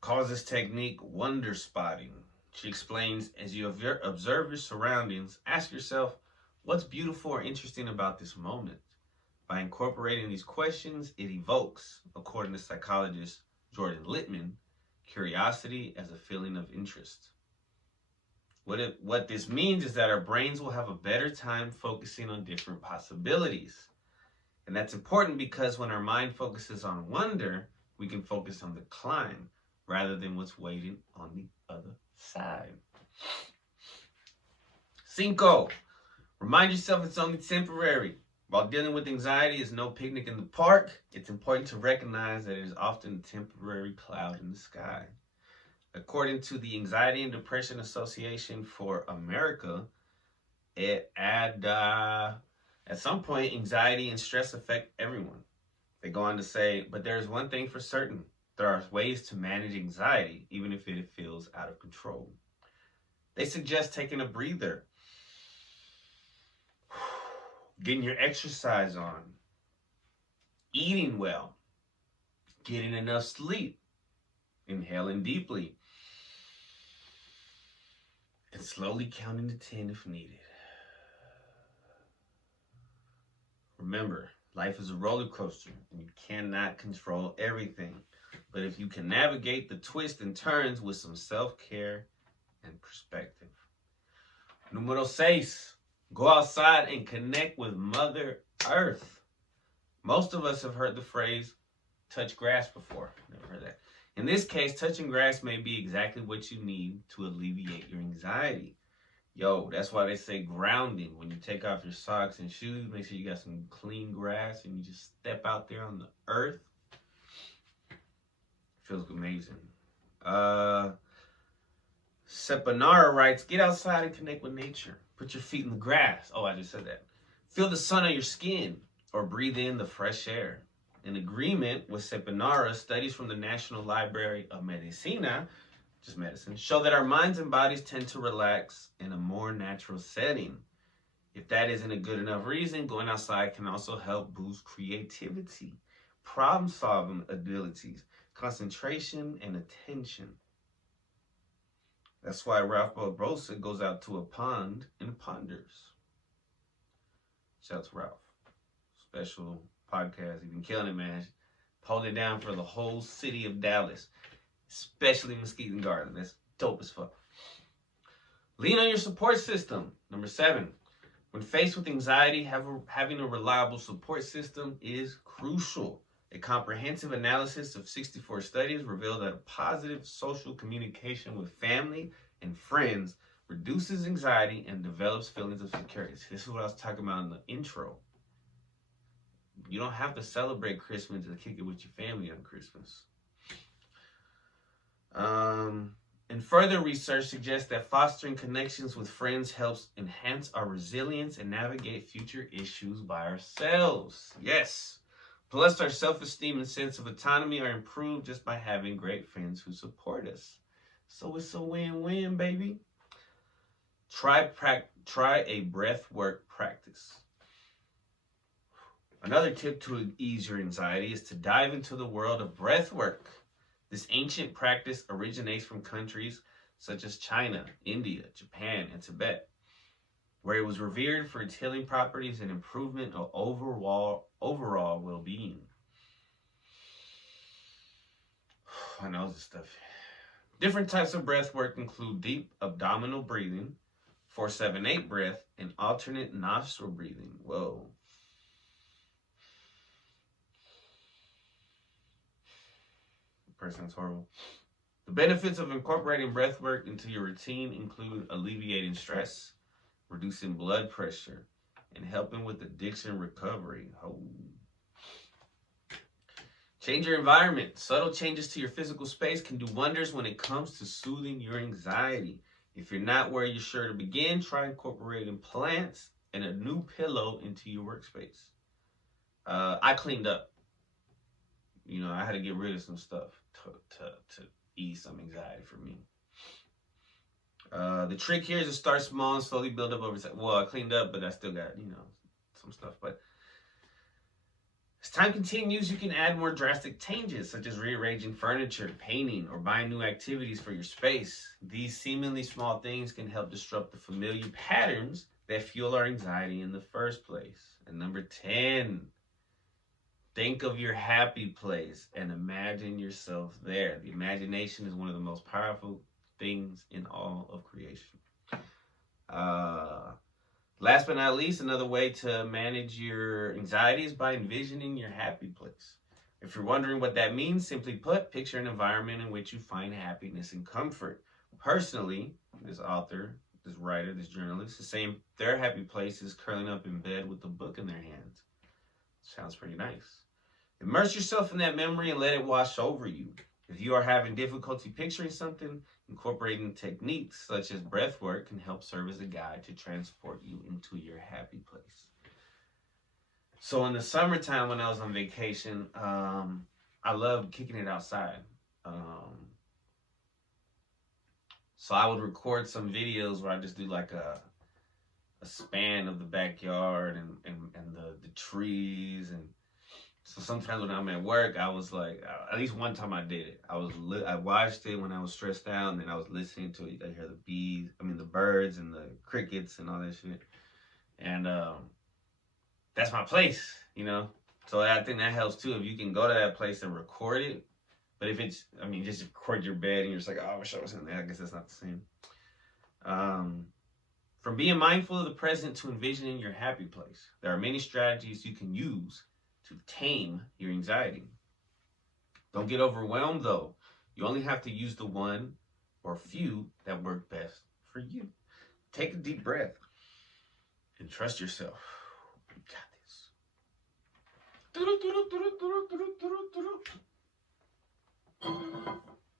calls this technique wonder spotting. She explains, as you observe your surroundings, ask yourself, what's beautiful or interesting about this moment? By incorporating these questions, it evokes, according to psychologist Jordan Littman, curiosity as a feeling of interest. What this means is that our brains will have a better time focusing on different possibilities. And that's important because when our mind focuses on wonder, we can focus on the climb rather than what's waiting on the other side. 5. Remind yourself it's only temporary. While dealing with anxiety is no picnic in the park, it's important to recognize that it is often a temporary cloud in the sky. According to the Anxiety and Depression Association for America, at some point, anxiety and stress affect everyone. They go on to say, but there's one thing for certain. There are ways to manage anxiety, even if it feels out of control. They suggest taking a breather, getting your exercise on, eating well, getting enough sleep, inhaling deeply, and slowly counting to 10 if needed. Remember, life is a roller coaster, and you cannot control everything. But if you can navigate the twists and turns with some self-care and perspective. Número 6. Go outside and connect with Mother Earth. Most of us have heard the phrase, touch grass before. Never heard that. In this case, touching grass may be exactly what you need to alleviate your anxiety. Yo, that's why they say grounding. When you take off your socks and shoes, make sure you got some clean grass and you just step out there on the earth. Feels amazing. Sepanara writes, get outside and connect with nature. Put your feet in the grass. Oh, I just said that. Feel the sun on your skin or breathe in the fresh air. In agreement with Sepanara, studies from the National Library of Medicina, just medicine, show that our minds and bodies tend to relax in a more natural setting. If that isn't a good enough reason, going outside can also help boost creativity, problem-solving abilities, concentration, and attention. That's why Ralph Barbosa goes out to a pond and ponders. Shout out to Ralph. Special podcast. He's been killing it, man. Holding it down for the whole city of Dallas, especially Muskegon Garden. That's dope as fuck. Lean on your support system. Number 7. When faced with anxiety, having a reliable support system is crucial. A comprehensive analysis of 64 studies revealed that a positive social communication with family and friends reduces anxiety and develops feelings of security. This is what I was talking about in the intro. You don't have to celebrate Christmas to kick it with your family on Christmas. And further research suggests that fostering connections with friends helps enhance our resilience and navigate future issues by ourselves. Yes. Plus, our self-esteem and sense of autonomy are improved just by having great friends who support us. So it's a win-win, baby. Try a breath work practice. Another tip to ease your anxiety is to dive into the world of breath work. This ancient practice originates from countries such as China, India, Japan, and Tibet, where it was revered for its healing properties and improvement of overall well-being. I know this stuff. Different types of breath work include deep abdominal breathing, 4-7-8 breath, and alternate nostril breathing. Whoa. Person's horrible. The benefits of incorporating breath work into your routine include alleviating stress, reducing blood pressure, and helping with addiction recovery. Oh. Change your environment. Subtle changes to your physical space can do wonders when it comes to soothing your anxiety. If you're not where you're sure to begin, try incorporating plants and a new pillow into your workspace. I cleaned up. You know, I had to get rid of some stuff to ease some anxiety for me. The trick here is to start small and slowly build up over time. Well, I cleaned up, but I still got, some stuff. But as time continues, you can add more drastic changes, such as rearranging furniture, painting, or buying new activities for your space. These seemingly small things can help disrupt the familiar patterns that fuel our anxiety in the first place. And number 10, think of your happy place and imagine yourself there. The imagination is one of the most powerful things in all of creation. Last but not least, another way to manage your anxiety is by envisioning your happy place. If you're wondering what that means, simply put, picture an environment in which you find happiness and comfort. Personally, this author, this writer, this journalist is saying their happy place is curling up in bed with a book in their hands. Sounds pretty nice. Immerse yourself in that memory and let it wash over you. If you are having difficulty picturing something, incorporating techniques such as breath work can help serve as a guide to transport you into your happy place. So in the summertime when I was on vacation, I loved kicking it outside. So I would record some videos where I just do like a span of the backyard and the trees. And so sometimes when I'm at work, I was like, at least one time I did it. I watched it when I was stressed out, and then I was listening to it. I hear the birds and the crickets and all that shit. And that's my place, you know? So I think that helps too. If you can go to that place and record it. But if it's, just record your bed and you're just like, oh, I wish I was in there. I guess that's not the same. From being mindful of the present to envisioning your happy place, there are many strategies you can use to tame your anxiety. Don't get overwhelmed though. You only have to use the one or few that work best for you. Take a deep breath and trust yourself. You got this.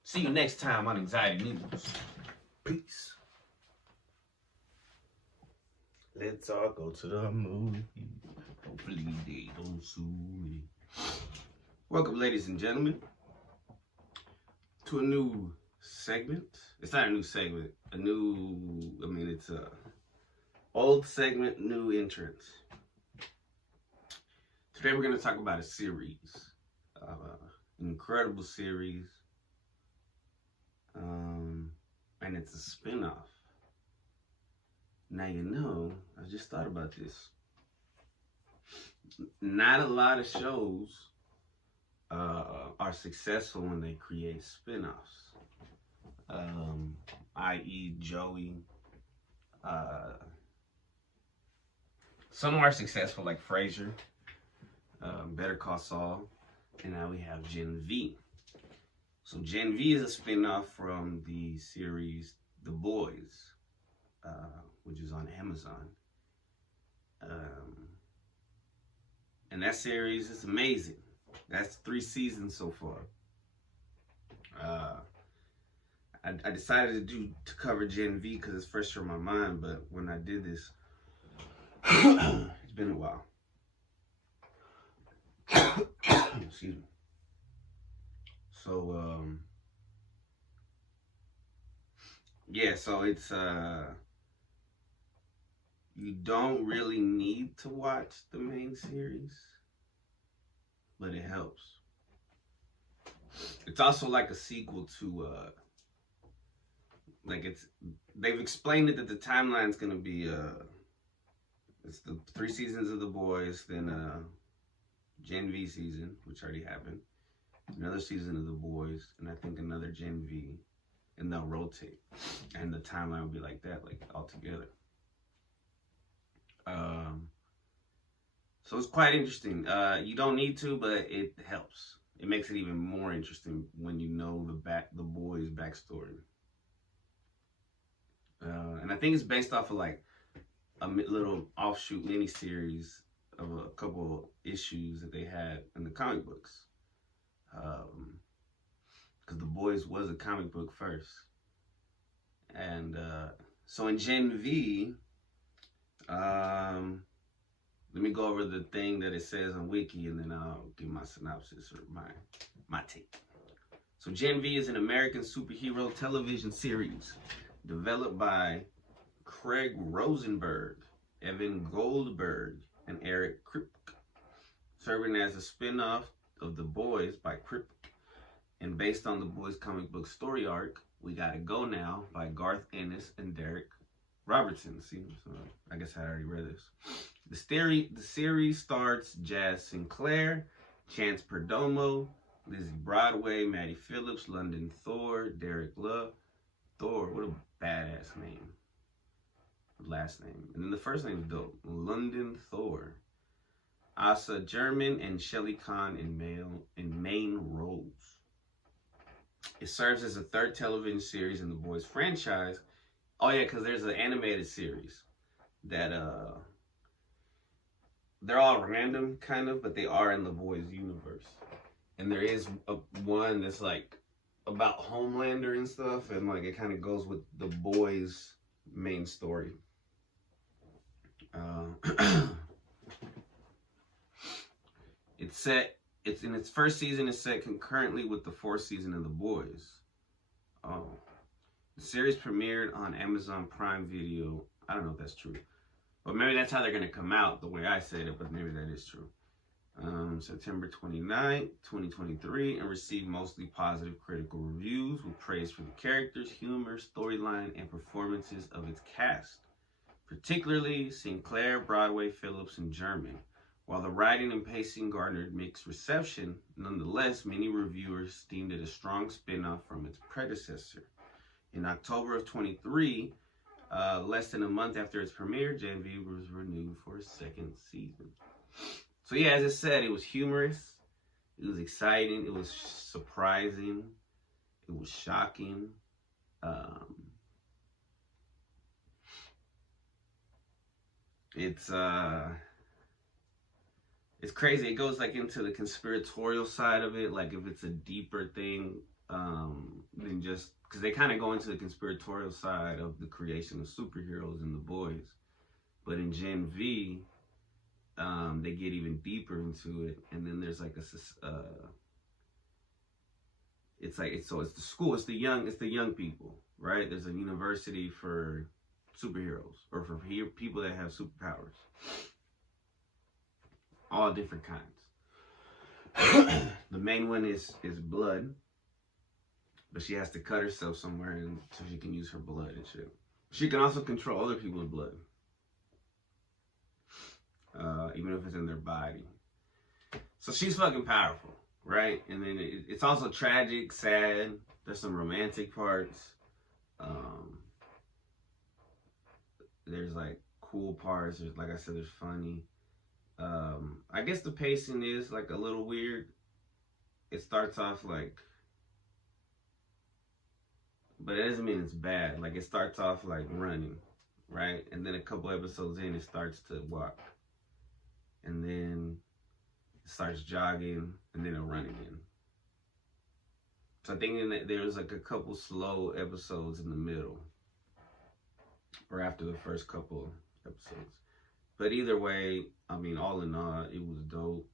See you next time on Anxiety News. Peace. Let's all go to the movie. Hopefully they don't sue me. Welcome, ladies and gentlemen, to a new segment. It's not a new segment. It's a old segment, new entrance. Today we're going to talk about a series. An incredible series. And it's a spin-off. Now I just thought about this. Not a lot of shows are successful when they create spin-offs. I.e. Joey. Some are successful like Frasier, Better Call Saul, and now we have Gen V. So Gen V is a spin-off from the series The Boys, which is on Amazon. And that series is amazing. That's 3 seasons so far. I decided to cover Gen V because it's fresh on my mind, but when I did this, it's been a while. Excuse me. So, so it's, you don't really need to watch the main series, but it helps. It's also like a sequel to, they've explained it that the timeline's gonna be, it's the 3 seasons of The Boys, then, Gen V season, which already happened, another season of The Boys, and I think another Gen V, and they'll rotate, and the timeline will be like that, like all together. So it's quite interesting. You don't need to, but it helps. It makes it even more interesting when you know the boys' backstory. And I think it's based off of like a little offshoot mini series of a couple issues that they had in the comic books. Because The Boys was a comic book first. And so in Gen V, let me go over the thing that it says on Wiki, and then I'll give my synopsis or my take. So Gen V is an American superhero television series developed by Craig Rosenberg, Evan Goldberg, and Eric Kripke, serving as a spin-off of The Boys by Kripke, and based on The Boys comic book story arc, We Gotta Go Now by Garth Ennis and Derek Robertson. See, so I guess I already read this. The series stars Jazz Sinclair, Chance Perdomo, Lizzie Broadway, Maddie Phillips, London Thor, Derek Love. Thor, what a badass name. Last name. And then the first name is dope. London Thor. Asa German and Shelley Kahn in main roles. It serves as a third television series in the Boys franchise. Oh yeah, because there's an animated series that they're all random kind of, but they are in the Boys universe. And there is one that's like about Homelander and stuff, and like it kind of goes with the Boys main story. It's set. It's in its first season. Is set concurrently with the fourth season of The Boys. Oh, the series premiered on Amazon Prime Video. I don't know if that's true, but maybe that's how they're gonna come out. The way I said it, but maybe that is true. September 29th, 2023, and received mostly positive critical reviews with praise for the characters, humor, storyline, and performances of its cast, particularly Sinclair, Broadway, Phillips, and German. While the writing and pacing garnered mixed reception, nonetheless, many reviewers deemed it a strong spin-off from its predecessor. In October of 23, less than a month after its premiere, Gen V was renewed for a second season. So yeah, as I said, it was humorous, it was exciting, it was surprising, it was shocking. It's crazy. It goes like into the conspiratorial side of it, like if it's a deeper thing than just, because they kind of go into the conspiratorial side of the creation of superheroes in The Boys, but in Gen V, they get even deeper into it, and then there's like it's the school, it's the young people, right? There's a university for superheroes or for people that have superpowers, all different kinds. The main one is blood, but she has to cut herself somewhere and so she can use her blood and shit. She can also control other people's blood. Even if it's in their body. So she's fucking powerful, right? And then it's also tragic, sad. There's some romantic parts. There's like cool parts. There's, like I said, there's funny. I guess the pacing is like a little weird. It starts off like, but it doesn't mean it's bad. Like it starts off like running, right? And then a couple episodes in, it starts to walk. And then it starts jogging, and then it'll run again. So I think that there's like a couple slow episodes in the middle, or after the first couple episodes. But either way, I mean, all in all, it was dope.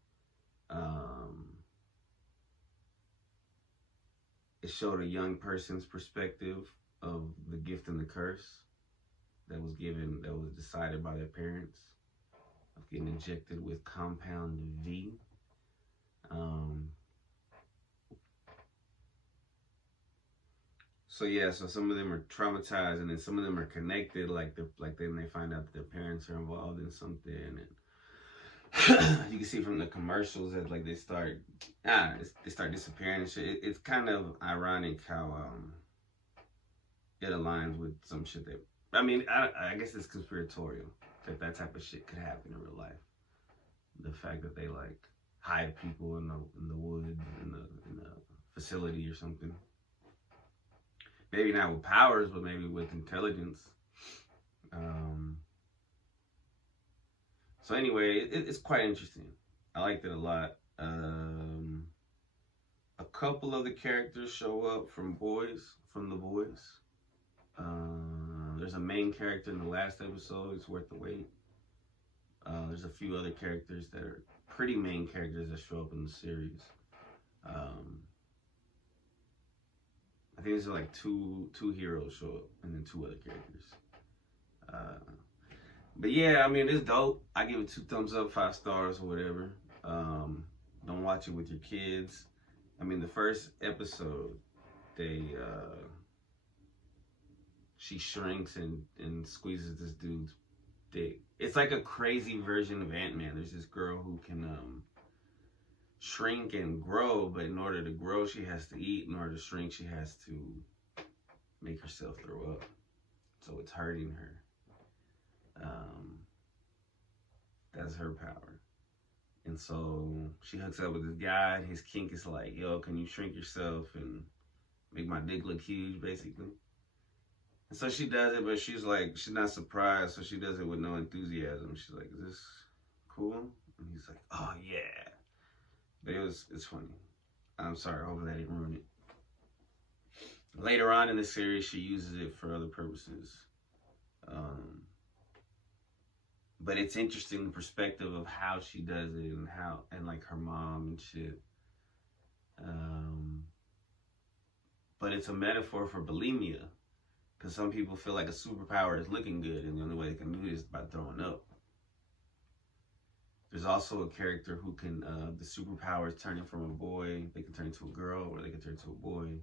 It showed a young person's perspective of the gift and the curse that was decided by their parents, of getting injected with compound V. So yeah, so some of them are traumatized, and then some of them are connected. Like then they find out that their parents are involved in something, and you can see from the commercials that like they start disappearing and shit. It's kind of ironic how it aligns with some shit that, I mean, I guess it's conspiratorial that type of shit could happen in real life. The fact that they like hide people in the woods in the facility or something. Maybe not with powers, but maybe with intelligence. So anyway, it's quite interesting. I liked it a lot. A couple of the characters show up from The Boys. There's a main character in the last episode. It's worth the wait. There's a few other characters that are pretty main characters that show up in the series. I think there's like two heroes show up, and then two other characters. But yeah, I mean, it's dope. I give it 2 thumbs up, 5 stars, or whatever. Don't watch it with your kids. I mean, the first episode, she shrinks and squeezes this dude's dick. It's like a crazy version of Ant-Man. There's this girl who can shrink and grow, but in order to grow, she has to eat. In order to shrink, she has to make herself throw up. So it's hurting her. That's her power. And so she hooks up with this guy, and his kink is like, yo, can you shrink yourself and make my dick look huge, basically. And so she does it, but she's like, she's not surprised, so she does it with no enthusiasm. She's like, is this cool? And he's like, oh yeah. But it's funny. I'm sorry, hopefully I didn't ruin it. Later on in the series, she uses it for other purposes. But it's interesting the perspective of how she does it and like her mom and shit. But it's a metaphor for bulimia, because some people feel like a superpower is looking good, and the only way they can do it is by throwing up. There's also a character who can, the superpower is turning from a boy, they can turn into a girl, or they can turn into a boy.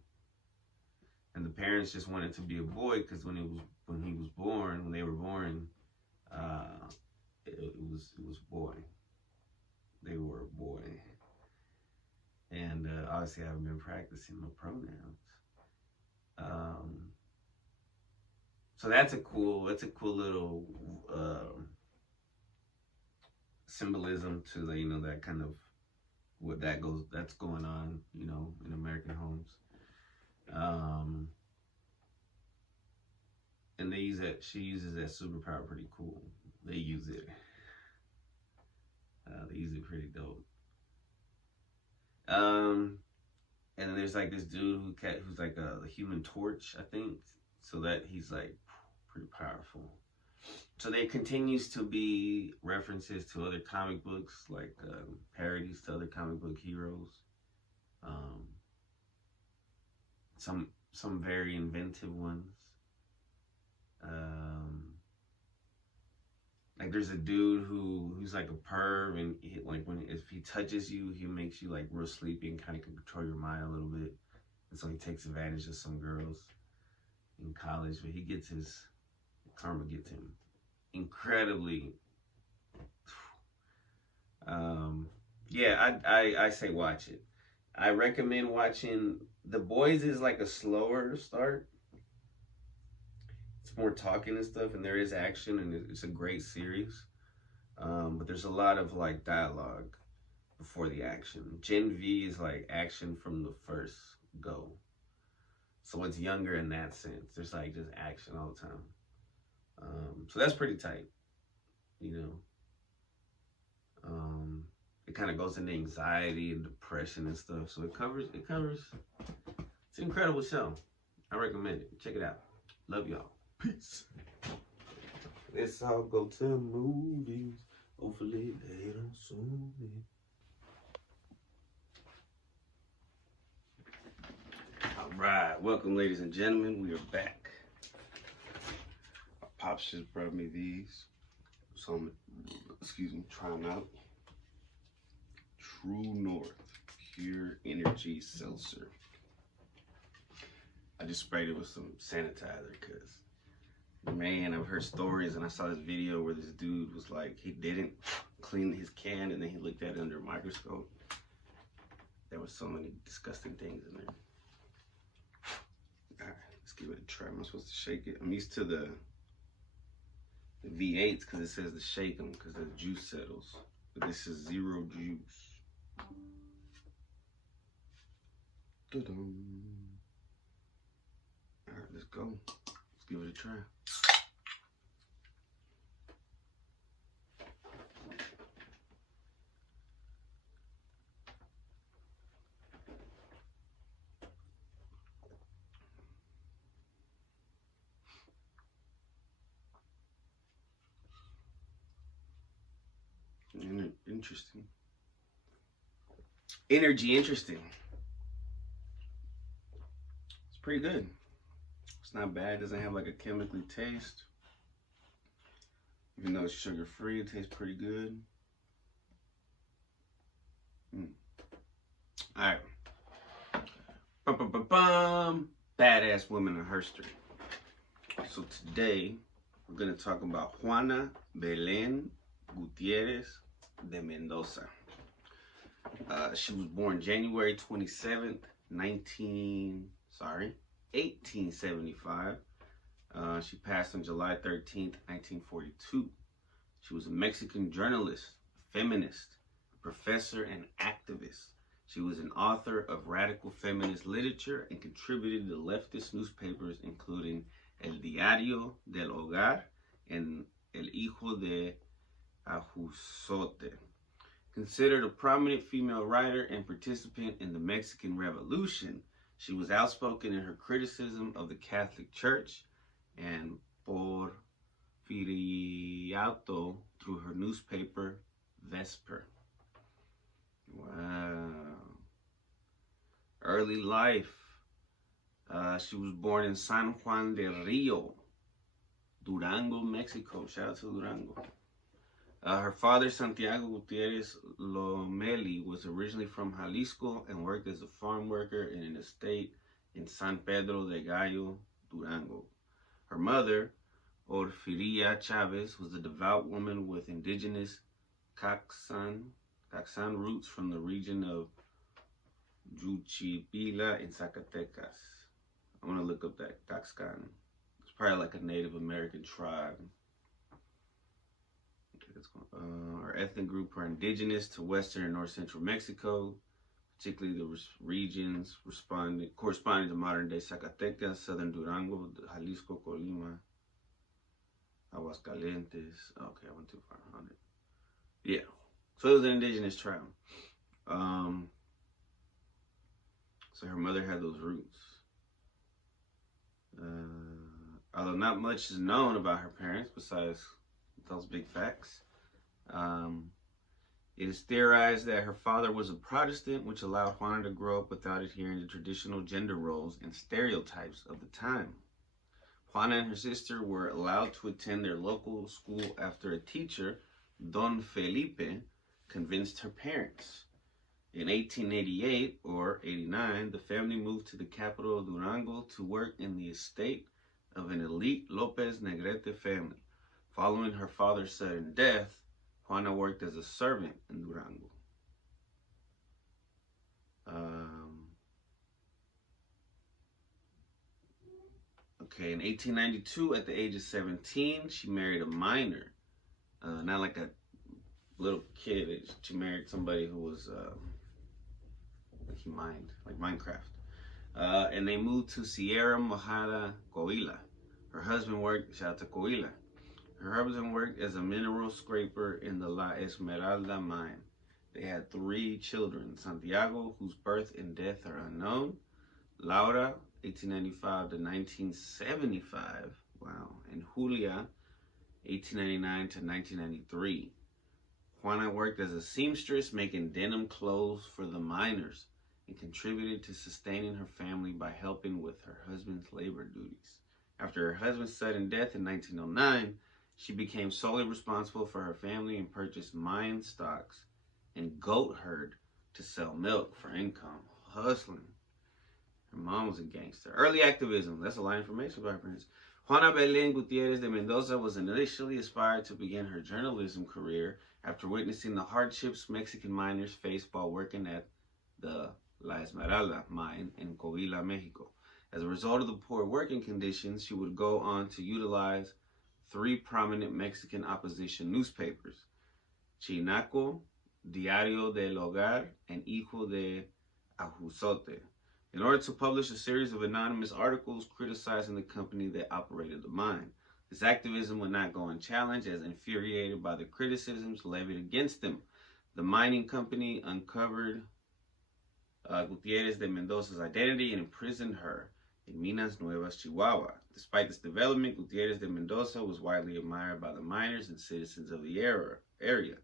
And the parents just wanted to be a boy because when they were born, it was boy. They were a boy. And obviously I haven't been practicing my pronouns. So that's a cool little symbolism to the, that kind of that's going on, in American homes. And she uses that superpower pretty cool. They use it pretty dope. And then there's like this dude who's like the Human Torch, I think. So that he's like pretty powerful. So there continues to be references to other comic books, like parodies to other comic book heroes. Some very inventive ones. Like there's a dude who's like a perv, and if he touches you, he makes you like real sleepy and kind of can control your mind a little bit. And so he takes advantage of some girls in college, but karma gets him incredibly. Yeah, I say watch it. I recommend watching The Boys. Is like a slower start. It's more talking and stuff, and there is action, and it's a great series. But there's a lot of like dialogue before the action. Gen V is like action from the first go. So it's younger in that sense. There's like just action all the time. So that's pretty tight, It kind of goes into anxiety and depression and stuff. So it covers. It's an incredible show. I recommend it. Check it out. Love y'all. Peace. Let's all go to movies. Hopefully they don't sue me. All right, welcome, ladies and gentlemen. We are back. My pops just brought me these, so I'm, trying out. True North Pure Energy Seltzer. I just sprayed it with some sanitizer because, man, I've heard stories, and I saw this video where this dude was like, he didn't clean his can, and then he looked at it under a microscope. There were so many disgusting things in there. All right, let's give it a try. Am I supposed to shake it? I'm used to the V8s because it says to shake them because the juice settles. But this is zero juice. Ta-da. All right, let's go. Let's give it a try. Interesting. Energy, interesting. It's pretty good. It's not bad. It doesn't have like a chemically taste. Even though it's sugar free, it tastes pretty good. All right. Badass women in history. So today we're gonna talk about Juana Belén Gutiérrez de Mendoza. She was born January 27th, 1875. She passed on July 13th, 1942. She was a Mexican journalist, feminist, professor, and activist. She was an author of radical feminist literature and contributed to leftist newspapers including El Diario del Hogar and El Hijo de Ahuzote. Considered a prominent female writer and participant in the Mexican Revolution, she was outspoken in her criticism of the Catholic Church and Porfiriato through her newspaper, Vesper. Wow. Early life. She was born in San Juan del Rio, Durango, Mexico. Shout out to Durango. Her father, Santiago Gutierrez Lomeli, was originally from Jalisco and worked as a farm worker in an estate in San Pedro de Gallo, Durango. Her mother, Orfiria Chavez, was a devout woman with indigenous Caxan roots from the region of Juchipila in Zacatecas. I want to look up that Caxcan. It's probably like a Native American tribe. Our ethnic group are indigenous to western and north central Mexico, particularly the regions corresponding to modern-day Zacatecas, southern Durango, Jalisco, Colima, Aguascalientes. Okay, I went too far on it. Yeah, so it was an indigenous tribe. So her mother had those roots. Although not much is known about her parents besides those big facts. It is theorized that her father was a Protestant, which allowed Juana to grow up without adhering to traditional gender roles and stereotypes of the time. Juana and her sister were allowed to attend their local school after a teacher, Don Felipe, convinced her parents. In 1888 or 89, the family moved to the capital of Durango to work in the estate of an elite Lopez Negrete family. Following her father's sudden death, Juana worked as a servant in Durango. In 1892, at the age of 17, she married a miner. Not like a little kid. She married somebody who was, like he mined, like Minecraft. And they moved to Sierra Mojada, Coahuila. Her husband worked, shout out to Coahuila. Her husband worked as a mineral scraper in the La Esmeralda mine. They had 3 children, Santiago, whose birth and death are unknown, Laura, 1895 to 1975, wow, and Julia, 1899 to 1993. Juana worked as a seamstress, making denim clothes for the miners, and contributed to sustaining her family by helping with her husband's labor duties. After her husband's sudden death in 1909, she became solely responsible for her family and purchased mine stocks and goat herd to sell milk for income. Hustling. Her mom was a gangster. Early activism. That's a lot of information about her parents. Juana Belén Gutierrez de Mendoza was initially aspired to begin her journalism career after witnessing the hardships Mexican miners faced while working at the La Esmeralda mine in Coahuila, Mexico. As a result of the poor working conditions, she would go on to utilize 3 prominent Mexican opposition newspapers, Chinaco, Diario del Hogar, and Hijo de Ahuzote, in order to publish a series of anonymous articles criticizing the company that operated the mine. This activism would not go unchallenged, as infuriated by the criticisms levied against them. The mining company uncovered Gutierrez de Mendoza's identity and imprisoned her in Minas Nuevas, Chihuahua. Despite this development, Gutierrez de Mendoza was widely admired by the miners and citizens of the area,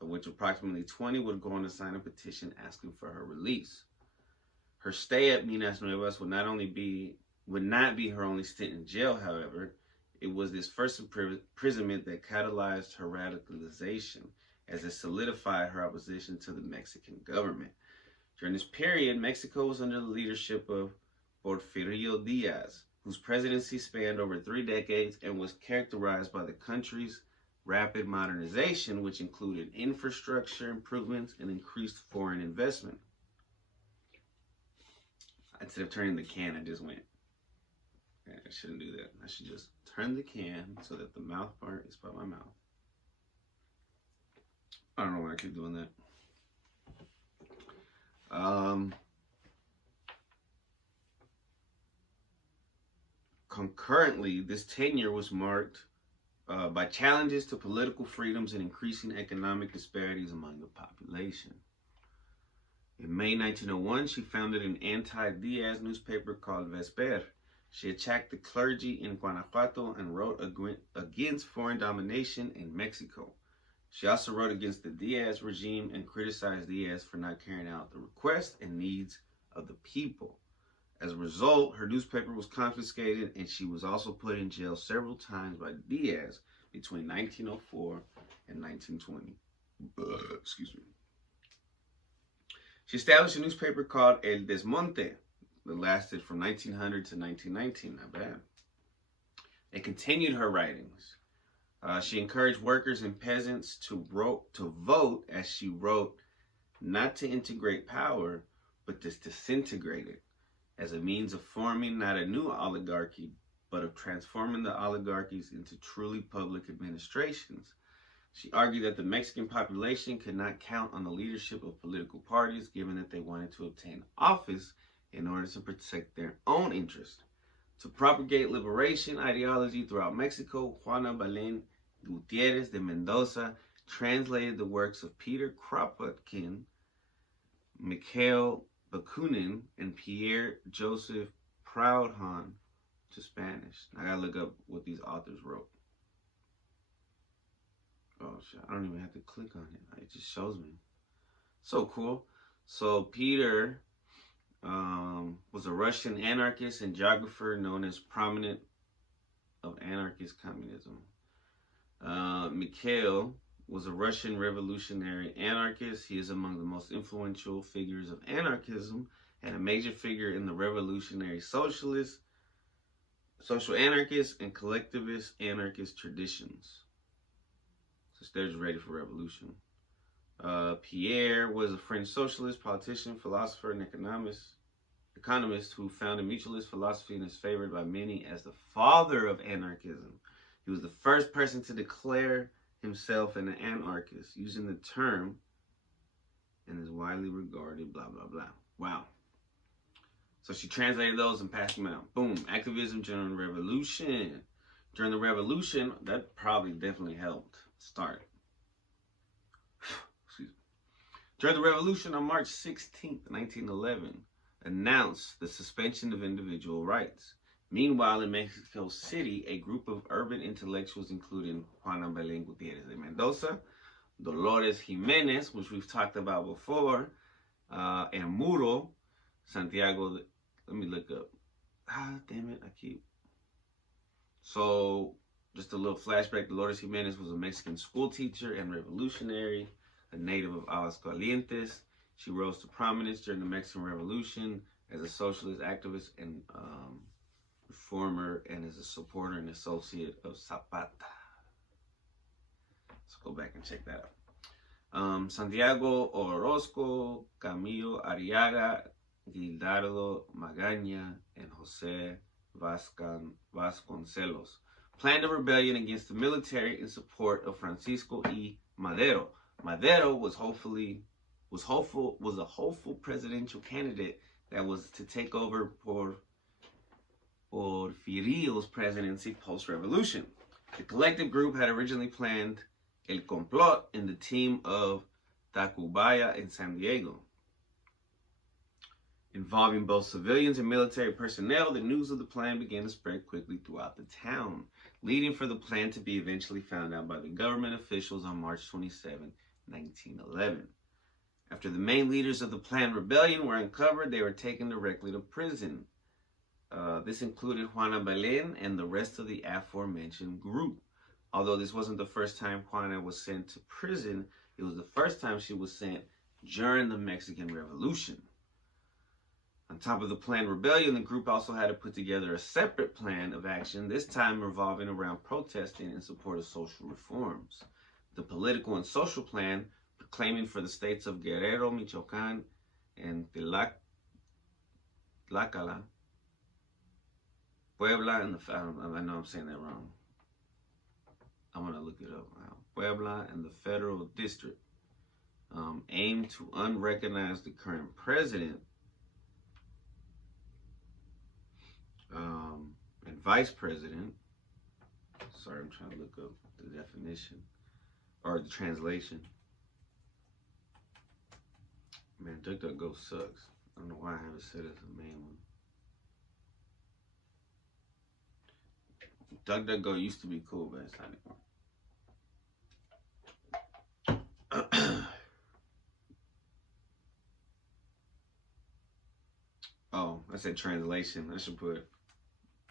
of which approximately 20 would go on to sign a petition asking for her release. Her stay at Minas Nuevas would not be her only stint in jail, however. It was this first imprisonment that catalyzed her radicalization, as it solidified her opposition to the Mexican government. During this period, Mexico was under the leadership of Porfirio Diaz, whose presidency spanned over 3 decades and was characterized by the country's rapid modernization, which included infrastructure improvements and increased foreign investment. Instead of turning the can, I just went. I shouldn't do that. I should just turn the can so that the mouth part is by my mouth. I don't know why I keep doing that. Concurrently, this tenure was marked by challenges to political freedoms and increasing economic disparities among the population. In May 1901, she founded an anti-Diaz newspaper called Vesper. She attacked the clergy in Guanajuato and wrote against foreign domination in Mexico. She also wrote against the Diaz regime and criticized Diaz for not carrying out the requests and needs of the people. As a result, her newspaper was confiscated and she was also put in jail several times by Diaz between 1904 and 1920. Excuse me. She established a newspaper called El Desmonte that lasted from 1900 to 1919. Not bad. It continued her writings. She encouraged workers and peasants to vote, as she wrote, not to integrate power, but to disintegrate it, as a means of forming not a new oligarchy, but of transforming the oligarchies into truly public administrations. She argued that the Mexican population could not count on the leadership of political parties, given that they wanted to obtain office in order to protect their own interest. To propagate liberation ideology throughout Mexico, Juana Belén Gutiérrez de Mendoza translated the works of Peter Kropotkin, Mikhail Bakunin, and Pierre Joseph Proudhon to Spanish. I gotta look up what these authors wrote. Oh shit, I don't even have to click on it. It just shows me. So cool. So Peter was a Russian anarchist and geographer known as prominent of anarchist communism. Mikhail was a Russian revolutionary anarchist. He is among the most influential figures of anarchism and a major figure in the revolutionary social anarchist, and collectivist anarchist traditions. So they're just ready for revolution. Pierre was a French socialist, politician, philosopher, and economist who founded mutualist philosophy and is favored by many as the father of anarchism. He was the first person to declare himself an anarchist, using the term, and is widely regarded, blah, blah, blah. Wow. So she translated those and passed them out. Boom. Activism during the revolution. During the revolution, that probably definitely helped start. Excuse me. During the revolution on March 16th, 1911, announced the suspension of individual rights. Meanwhile, in Mexico City, a group of urban intellectuals, including Juana Belén Gutiérrez de Mendoza, Dolores Jiménez, which we've talked about before, and Muro, Santiago, let me look up. Damn it, So, just a little flashback. Dolores Jiménez was a Mexican school teacher and revolutionary, a native of Aguascalientes. She rose to prominence during the Mexican Revolution as a socialist activist and reformer, and as a supporter and associate of Zapata. Let's go back and check that out. Santiago Orozco, Camilo Arriaga, Gildardo Magaña, and Jose Vasconcelos planned a rebellion against the military in support of Francisco E. Madero. Madero was a hopeful presidential candidate that was to take over Porfirio's presidency post-revolution. The collective group had originally planned El Complot in the team of Tacubaya in San Diego. Involving both civilians and military personnel, the news of the plan began to spread quickly throughout the town, leading for the plan to be eventually found out by the government officials on March 27, 1911. After the main leaders of the planned rebellion were uncovered, they were taken directly to prison. This included Juana Belén and the rest of the aforementioned group. Although this wasn't the first time Juana was sent to prison, it was the first time she was sent during the Mexican Revolution. On top of the planned rebellion, the group also had to put together a separate plan of action, this time revolving around protesting in support of social reforms. The political and social plan, claiming for the states of Guerrero, Michoacán, and Tlaxcala, Puebla, and I know I'm saying that wrong. I'm going to look it up now. Puebla and the Federal District. aimed to unrecognize the current president and vice president. Sorry, I'm trying to look up the definition or the translation. Man, DuckDuckGo sucks. I don't know why I haven't set it as the main one. DuckDuckGo used to be cool, but it's not anymore. Oh, I said translation. I should put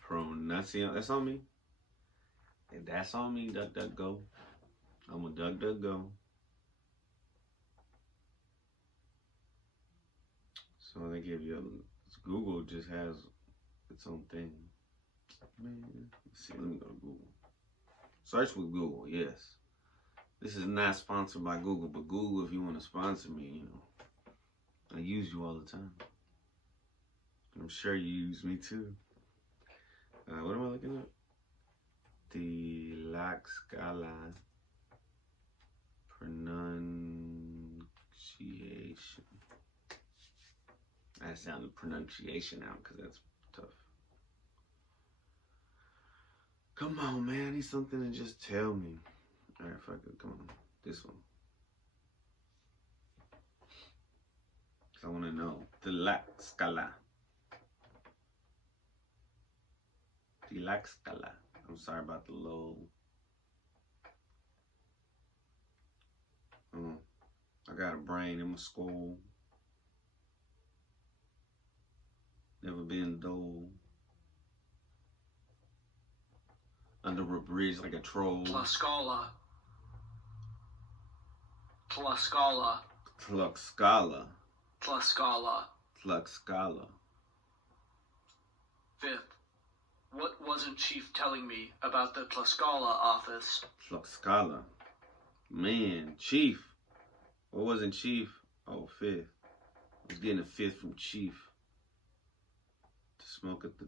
pronunciation. That's on me. And that's on me, DuckDuckGo. I'm a DuckDuckGo. So they give you Google just has its own thing. Man, let's see. Let me go to Google. Search with Google. Yes. This is not sponsored by Google, but Google, if you want to sponsor me, you know, I use you all the time. I'm sure you use me too. What am I looking at? Tlaxcala pronunciation. I sound the pronunciation out because that's tough. Come on, man. I need something to just tell me. All right, fuck it. Come on. This one. I want to know. Tlaxcala. Tlaxcala. I'm sorry about the low. I got a brain in my skull. Never been dull. Under a bridge like a troll. Tlaxcala. Tlaxcala. Tlaxcala. Tlaxcala. Tlaxcala. Fifth. What wasn't Chief telling me about the Tlaxcala office? Tlaxcala. Man, Chief. What wasn't Chief? Oh, fifth. I was getting a fifth from Chief. To smoke at the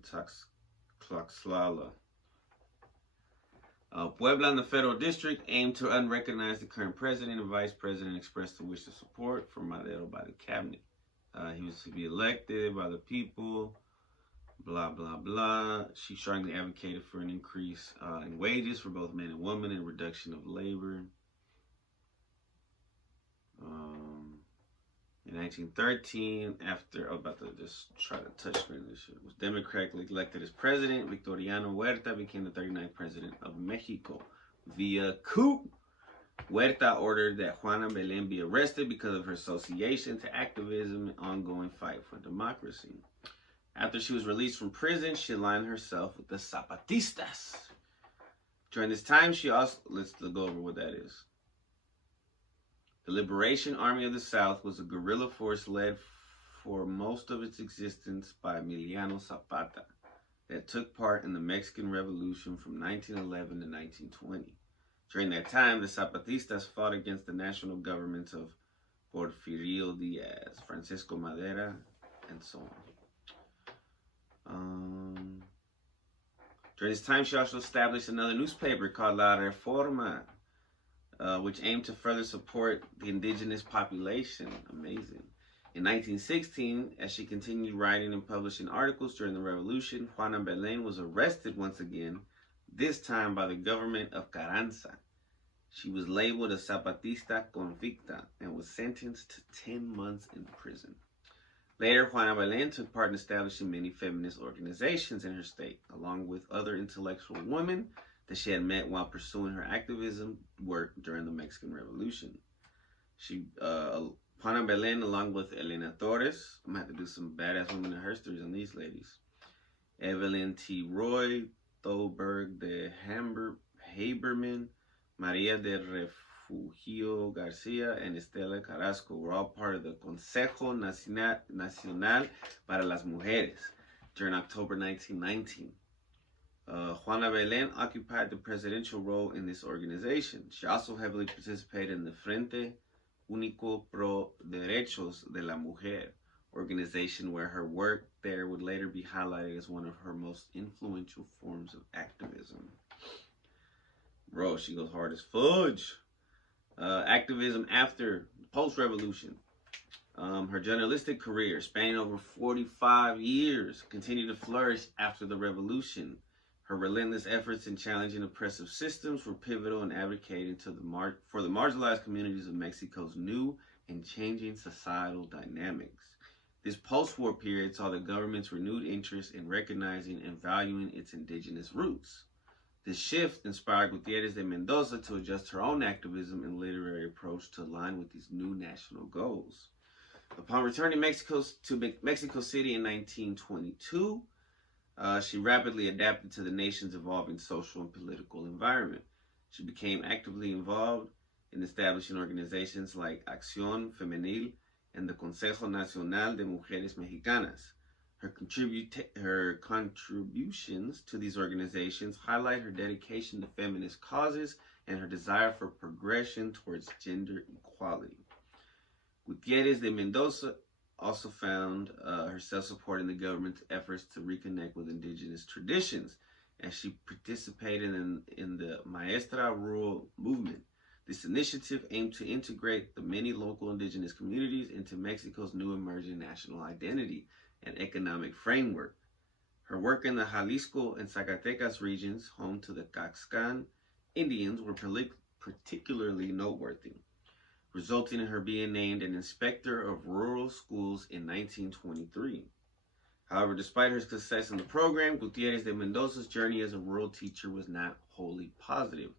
Tlaxcala. Puebla and the federal district aimed to unrecognize the current president and vice president, expressed the wish of support for Madero by the cabinet. He was to be elected by the people, blah, blah, blah. She strongly advocated for an increase in wages for both men and women and reduction of labor. In 1913, after, I'm about to just try to touch screen this shit, was democratically elected as president. Victoriano Huerta became the 39th president of Mexico. Via coup, Huerta ordered that Juana Belén be arrested because of her association to activism and ongoing fight for democracy. After she was released from prison, she aligned herself with the Zapatistas. During this time, she also, let's go over what that is. The Liberation Army of the South was a guerrilla force led for most of its existence by Emiliano Zapata that took part in the Mexican Revolution from 1911 to 1920. During that time, the Zapatistas fought against the national governments of Porfirio Diaz, Francisco Madera, and so on. During this time, she also established another newspaper called La Reforma, which aimed to further support the indigenous population. Amazing. In 1916, as she continued writing and publishing articles during the revolution, Juana Belén was arrested once again, this time by the government of Carranza. She was labeled a Zapatista convicta and was sentenced to 10 months in prison. Later, Juana Belén took part in establishing many feminist organizations in her state, along with other intellectual women that she had met while pursuing her activism work during the Mexican Revolution. Juana Belén, along with Elena Torres, I'm going to have to do some badass women in histories on these ladies. Evelyn T. Roy, Tholberg de Haberman, Maria de Refugio Garcia, and Estela Carrasco were all part of the Consejo Nacional para las Mujeres during October 1919. Juana Belén occupied the presidential role in this organization. She also heavily participated in the Frente Único Pro Derechos de la Mujer organization, where her work there would later be highlighted as one of her most influential forms of activism. Bro, she goes hard as fudge. Activism after post-revolution. Her journalistic career, spanning over 45 years, continued to flourish after the revolution. Her relentless efforts in challenging oppressive systems were pivotal in advocating for the marginalized communities of Mexico's new and changing societal dynamics. This post-war period saw the government's renewed interest in recognizing and valuing its indigenous roots. This shift inspired Gutierrez de Mendoza to adjust her own activism and literary approach to align with these new national goals. Upon returning to Mexico City in 1922, she rapidly adapted to the nation's evolving social and political environment. She became actively involved in establishing organizations like Acción Femenil and the Consejo Nacional de Mujeres Mexicanas. Her contributions to these organizations highlight her dedication to feminist causes and her desire for progression towards gender equality. Gutierrez de Mendoza also found herself supporting the government's efforts to reconnect with indigenous traditions, as she participated in the Maestra Rural movement. This initiative aimed to integrate the many local indigenous communities into Mexico's new emerging national identity and economic framework. Her work in the Jalisco and Zacatecas regions, home to the Caxcan Indians, were particularly noteworthy, resulting in her being named an inspector of rural schools in 1923. However, despite her success in the program, Gutierrez de Mendoza's journey as a rural teacher was not wholly positive.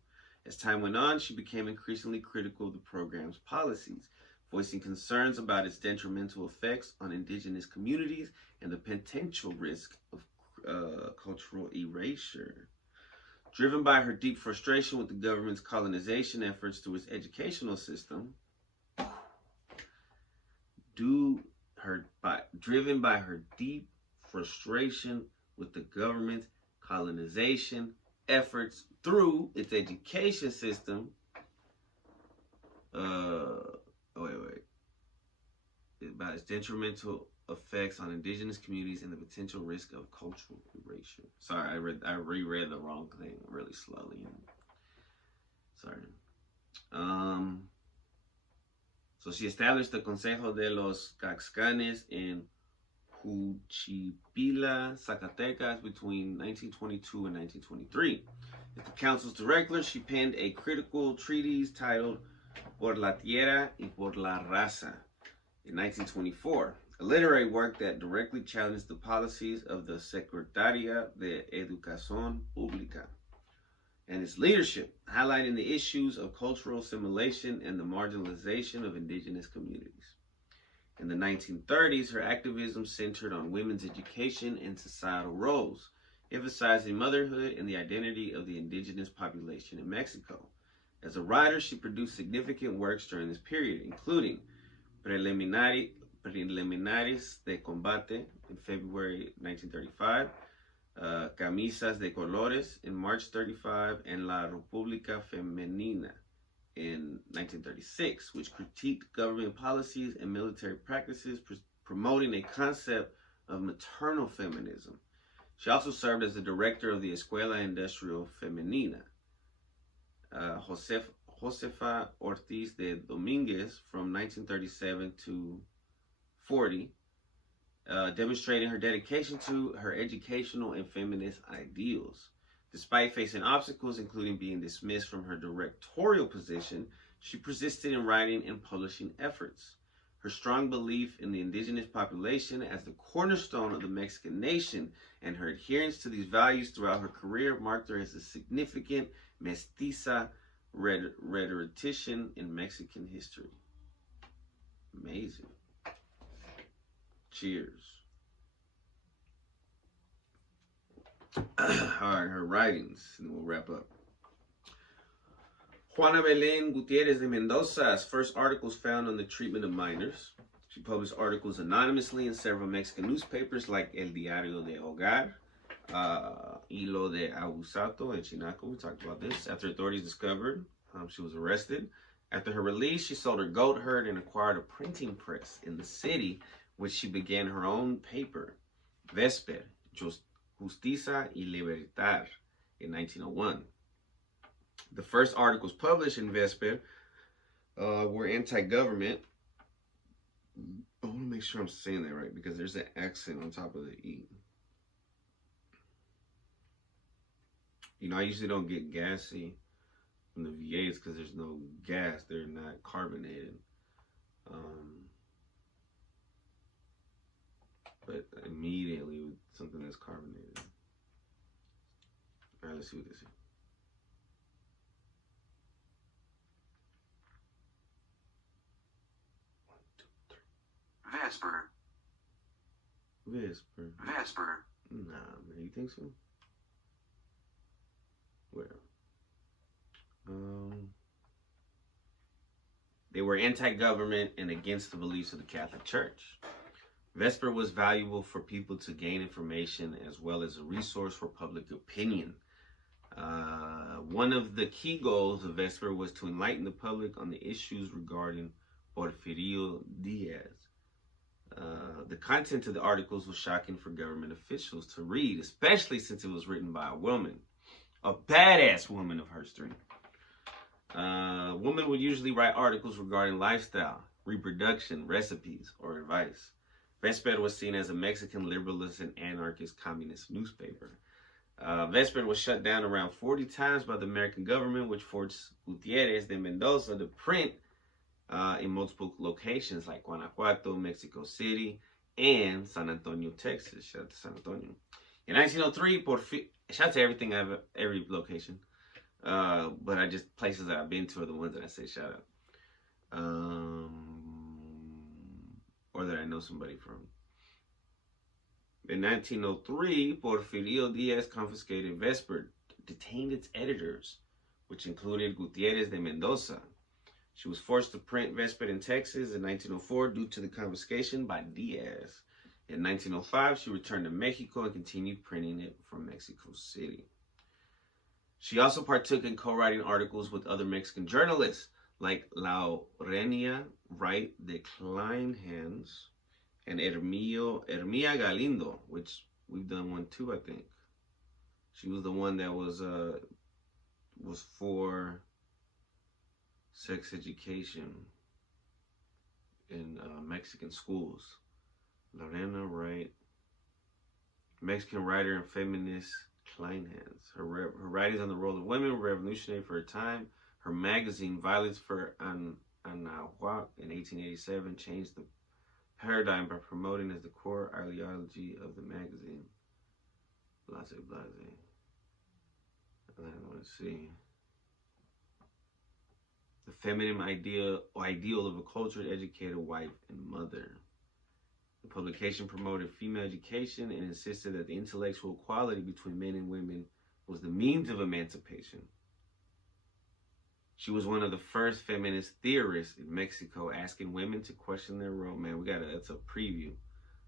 As time went on, she became increasingly critical of the program's policies, voicing concerns about its detrimental effects on indigenous communities and the potential risk of cultural erasure. Driven by her deep frustration with the government's colonization efforts through its educational system, driven by her deep frustration with the government's colonization efforts through its education system, about its detrimental effects on indigenous communities and the potential risk of cultural erasure. Sorry, I reread the wrong thing really slowly. Sorry. So she established the Consejo de los Caxcanes in Juchipila, Zacatecas between 1922 and 1923. As the council's director, she penned a critical treatise titled Por la Tierra y por la Raza in 1924, a literary work that directly challenged the policies of the Secretaría de Educación Pública and its leadership, highlighting the issues of cultural assimilation and the marginalization of indigenous communities. In the 1930s, her activism centered on women's education and societal roles, emphasizing motherhood and the identity of the indigenous population in Mexico. As a writer, she produced significant works during this period, including Preliminares de Combate in February 1935, Camisas de Colores in March 35, and La República Femenina in 1936, which critiqued government policies and military practices, promoting a concept of maternal feminism. She also served as the director of the Escuela Industrial Femenina. Josefa Ortiz de Dominguez from 1937 to 40, demonstrating her dedication to her educational and feminist ideals. Despite facing obstacles, including being dismissed from her directorial position, she persisted in writing and publishing efforts. Her strong belief in the indigenous population as the cornerstone of the Mexican nation and her adherence to these values throughout her career marked her as a significant mestiza rhetorician in Mexican history. Amazing. Cheers. All right, her writings, and we'll wrap up. Juana Belén Gutierrez de Mendoza's first articles found on the treatment of minors. She published articles anonymously in several Mexican newspapers like El Diario de Hogar, Hilo de Abusato and Chinaco. We talked about this. After authorities discovered, she was arrested. After her release, she sold her goat herd and acquired a printing press in the city, which she began her own paper, Vesper, Justicia y Libertad, in 1901. The first articles published in Vesper were anti-government. I want to make sure I'm saying that right because there's an accent on top of the E. You know, I usually don't get gassy from the V8s because there's no gas. They're not carbonated. But immediately with something that's carbonated. All right, let's see what this is. Vesper. Vesper. Vesper. Nah, man, you think so? Well, they were anti-government and against the beliefs of the Catholic Church. Vesper was valuable for people to gain information as well as a resource for public opinion. One of the key goals of Vesper was to enlighten the public on the issues regarding Porfirio Diaz. The content of the articles was shocking for government officials to read, especially since it was written by a woman, a badass woman of her strength. Women would usually write articles regarding lifestyle, reproduction, recipes, or advice. Vesper was seen as a Mexican liberalist and anarchist communist newspaper. Vesper was shut down around 40 times by the American government, which forced Gutierrez de Mendoza to print in multiple locations like Guanajuato, Mexico City, and San Antonio, Texas. Shout out to San Antonio. In 1903, shout out to every location. But I just, places that I've been to are the ones that I say shout out. Or that I know somebody from. In 1903, Porfirio Diaz confiscated Vesper, detained its editors, which included Gutierrez de Mendoza. She was forced to print Vesper in Texas in 1904 due to the confiscation by Diaz. In 1905, she returned to Mexico and continued printing it from Mexico City. She also partook in co-writing articles with other Mexican journalists like Laurenia Wright de Kleinhans and Hermia Galindo, which we've done one too, I think. She was the one that was for sex education in Mexican schools. Lorena Wright, Mexican writer and feminist Kleinhans. Her writings on the role of women were revolutionary for her time. Her magazine, Violets for Anahuac, in 1887, changed the paradigm by promoting as the core ideology of the magazine. Blase, blase. Let's see. The feminine ideal of a cultured, educated wife and mother. The publication promoted female education and insisted that the intellectual equality between men and women was the means of emancipation. She was one of the first feminist theorists in Mexico, asking women to question their role. Man, that's a preview.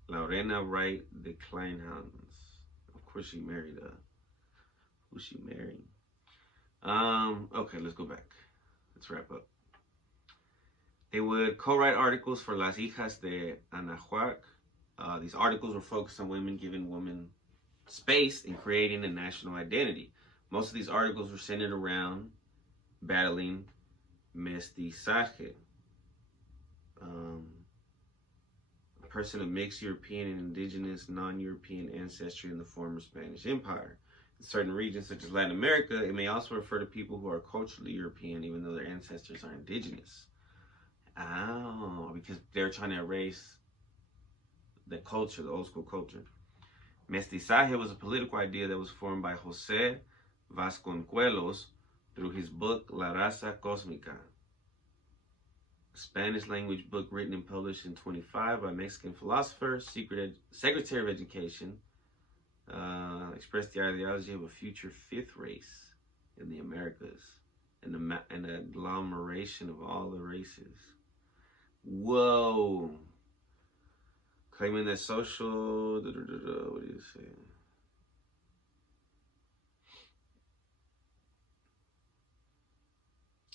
Lorena Wright de Kleinhans. Of course she married who she married. Okay, let's go back. Let's wrap up. They would co-write articles for Las Hijas de Anahuac. These articles were focused on women, giving women space in creating a national identity. Most of these articles were centered around battling mestizaje, a person of mixed European and indigenous non-European ancestry in the former Spanish Empire. In certain regions such as Latin America, it may also refer to people who are culturally European even though their ancestors are indigenous. Oh, because they're trying to erase the culture, the old school culture. Mestizaje was a political idea that was formed by José Vasconcelos through his book La Raza Cósmica, a Spanish language book written and published in 1925 by Mexican philosopher, Secretary of Education, expressed the ideology of a future fifth race in the Americas and an agglomeration of all the races. Whoa. Claiming that social, what do you say?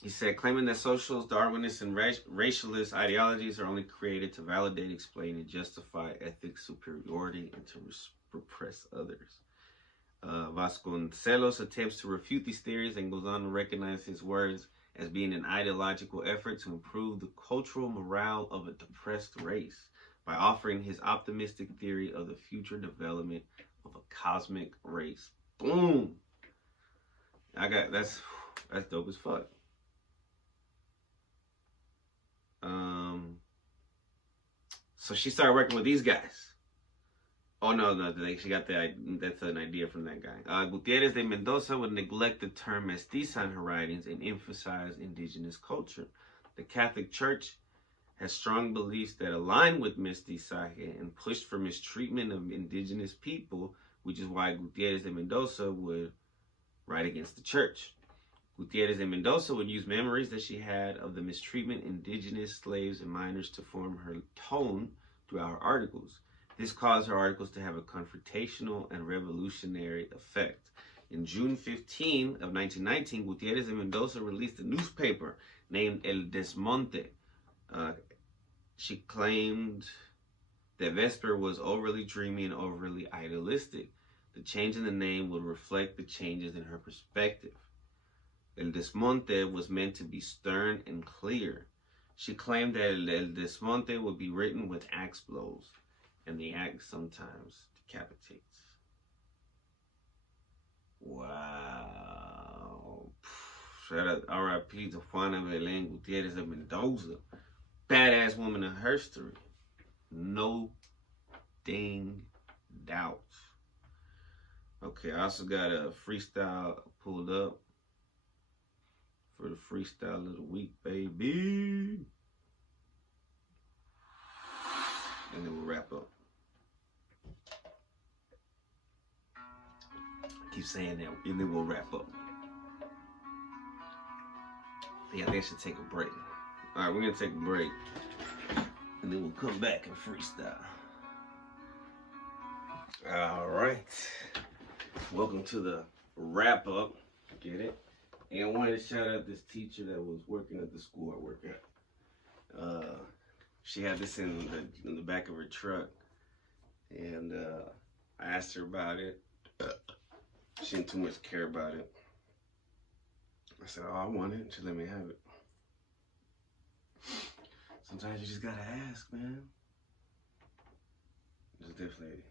He said, claiming that socialist, Darwinist, and racialist ideologies are only created to validate, explain, and justify ethnic superiority and to repress others. Vasconcelos attempts to refute these theories and goes on to recognize his words as being an ideological effort to improve the cultural morale of a depressed race by offering his optimistic theory of the future development of a cosmic race. Boom. That's dope as fuck. So she started working with these guys. Oh no, she got that's an idea from that guy. Gutierrez de Mendoza would neglect the term mestiza in her writings and emphasize indigenous culture. The Catholic Church has strong beliefs that align with mestizaje and pushed for mistreatment of indigenous people, which is why Gutierrez de Mendoza would write against the church. Gutierrez de Mendoza would use memories that she had of the mistreatment indigenous slaves and minors to form her tone throughout her articles. This caused her articles to have a confrontational and revolutionary effect. In June 15 of 1919, Gutierrez de Mendoza released a newspaper named El Desmonte. She claimed that Vesper was overly dreamy and overly idealistic. The change in the name would reflect the changes in her perspective. El Desmonte was meant to be stern and clear. She claimed that El Desmonte would be written with axe blows, and the axe sometimes decapitates. Wow. Shout out R.I.P. to Juana Belén Gutierrez de Mendoza. Badass woman in history. No dang doubt. Okay, I also got a freestyle pulled up for the freestyle of the week, baby. And then we'll wrap up. Keep saying that, and then we'll wrap up. Yeah, I think I should take a break. All right, we're gonna take a break, and then we'll come back and freestyle. All right. Welcome to the wrap up. Get it? And I wanted to shout out this teacher that was working at the school I work at. She had this in the back of her truck, and I asked her about it. She didn't too much care about it. I said, "Oh, I want it." She let me have it. Sometimes you just gotta ask, man. It's definitely,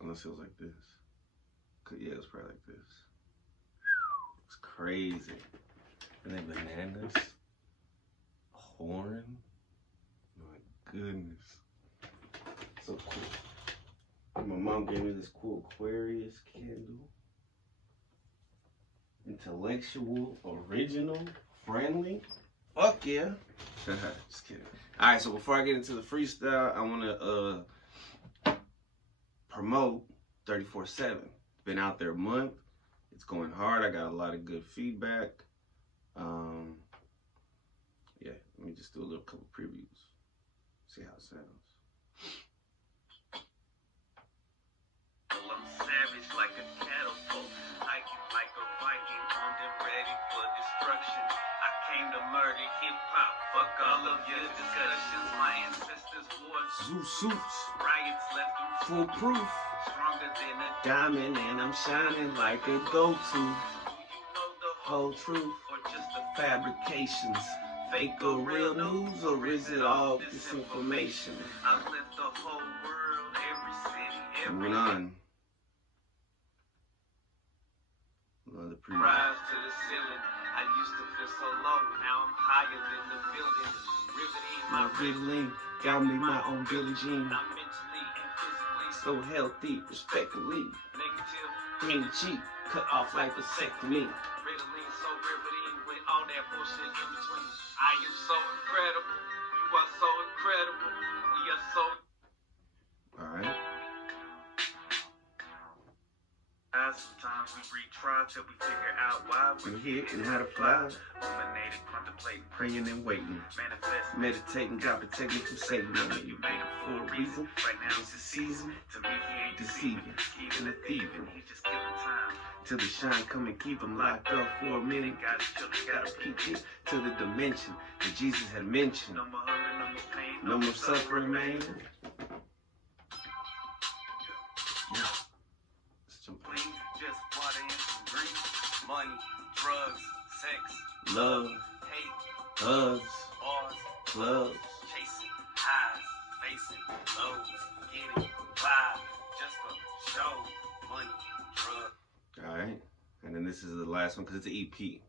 unless it was like this. Yeah, it was probably like this. It's crazy. And then bananas, corn. My goodness, so cool. And my mom gave me this cool Aquarius candle. Intellectual, original, friendly. Fuck yeah. Just kidding. All right, so before I get into the freestyle, I want to promote 34/7. Been out there a month. It's going hard. I got a lot of good feedback. Yeah, let me just do a little couple previews. See how it sounds. I'm savage like a catapult, hiking like a Viking, armed and ready for destruction. I came to murder hip-hop, fuck all of your discussions. My ancestors wore zoo suits, riots left them foolproof, stronger than a diamond, and I'm shining like a go-to. Do you know the whole truth, or just the fabrications? Fake or real news, or is it all disinformation? I let the whole world, every city, every on. Love the preview. Rise to the ceiling. I used to feel so low, now I'm higher than the building. Riveting my Ritalin, got me my own Billie Jean. I'm mentally and physically so healthy, respectfully. Negative, green cheek, cut off like vasectomy. Ritalin so riveting with all that bullshit in between. I am so incredible. You are so incredible. We are so. All right. Sometimes we retry till we figure out why we're here and how to fly. Ruminating, contemplating, praying and waiting. Manifest, meditating, God protect me from Satan. You made it for a reason. Right now it's the season. To me, he ain't deceiving, scheming and thieving. He's just giving time till the shine come and keep him locked up for a minute. God's children gotta peek it to the dimension that Jesus had mentioned. No more hunger, no more pain, no more suffering, man. Just water and some grease, money, drugs, sex, love, hate, hugs, bars, clubs. chasing highs, facing lows, getting by just for show, money, drugs. Alright. And then this is the last one because it's an EP.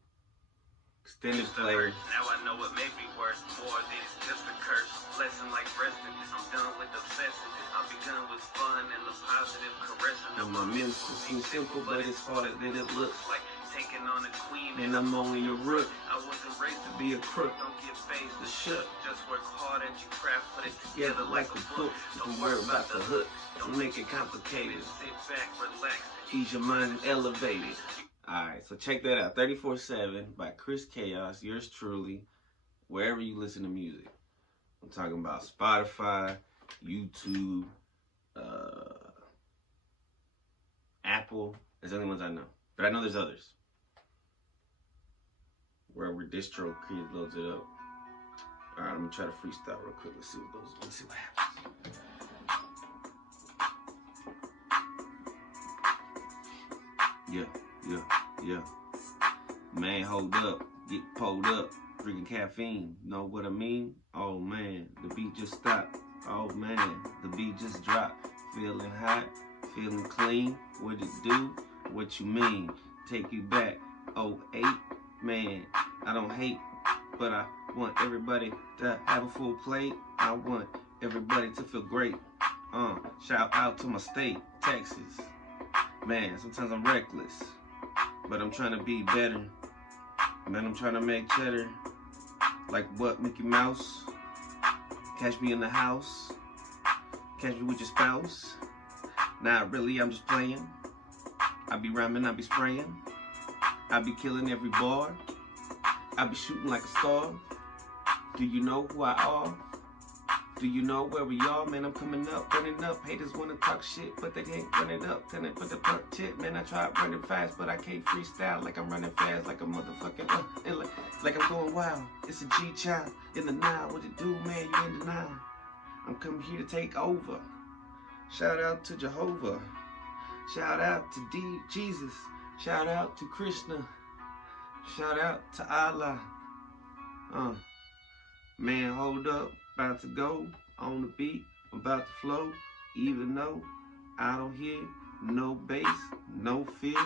Extended player. Now I know what made me worse. More than it's just a curse. Lesson like resting. I'm done with obsessing. I begun with fun and the positive caressing. And my ministry seems simple, but it's harder than it looks. Like taking on a queen And I'm only a rook. I wasn't raised to Be a crook. Don't get phased The to shook. Just work hard at your craft, put it Together like a book. Don't worry about the hook. Don't make it complicated. Sit back, relax. Ease your mind and elevate it. Alright, so check that out. 34/7 by Chris Chaos, yours truly, wherever you listen to music. I'm talking about Spotify, YouTube, Apple. There's the only ones I know. But I know there's others. Wherever DistroKid loads it up. Alright, let me try to freestyle real quick. Let's see what goes. Let's see what happens. Yeah. Man, hold up. Get pulled up. Drinking caffeine. Know what I mean? Oh, man. The beat just stopped. Oh, man. The beat just dropped. Feeling hot. Feeling clean. What it do? What you mean? Take you back. 08. Man, I don't hate. But I want everybody to have a full plate. I want everybody to feel great. Shout out to my state, Texas. Man, sometimes I'm reckless, but I'm trying to be better. Man, I'm trying to make cheddar. Like what, Mickey Mouse? Catch me in the house. Catch me with your spouse. Not really, I'm just playing. I be rhyming, I be spraying. I be killing every bar. I be shooting like a star. Do you know who I are? Do you know where we are? Man, I'm coming up, running up. Haters wanna talk shit, but they ain't running up. Then they put the puck tip. Man, I tried running fast, but I can't freestyle like I'm running fast, like a motherfucking and like I'm going wild. It's a G child in the Nile. What it do, man? You in denial? I'm coming here to take over. Shout out to Jehovah. Shout out to Jesus. Shout out to Krishna. Shout out to Allah. Man, hold up. About to go on the beat, about to flow, even though I don't hear no bass, no feel.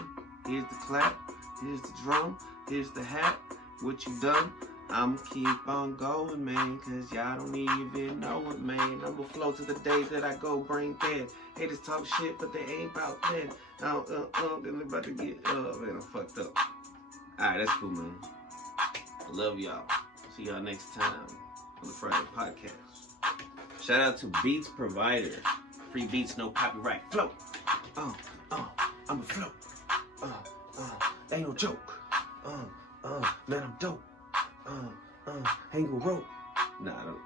Here's the clap, here's the drum, here's the hat. What you done? I'ma keep on going, man, cause y'all don't even know it, man. I'ma flow to the day that I go brain dead. Haters talk shit, but they ain't about that. Then they about to get man, I fucked up. Alright, that's cool, man. I love y'all. See y'all next time on the Friday podcast. Shout out to Beats Provider. Free beats, no copyright. Flow. I'm a flow. Ain't no joke. Man, I'm dope. Hang a rope. Nah, I don't.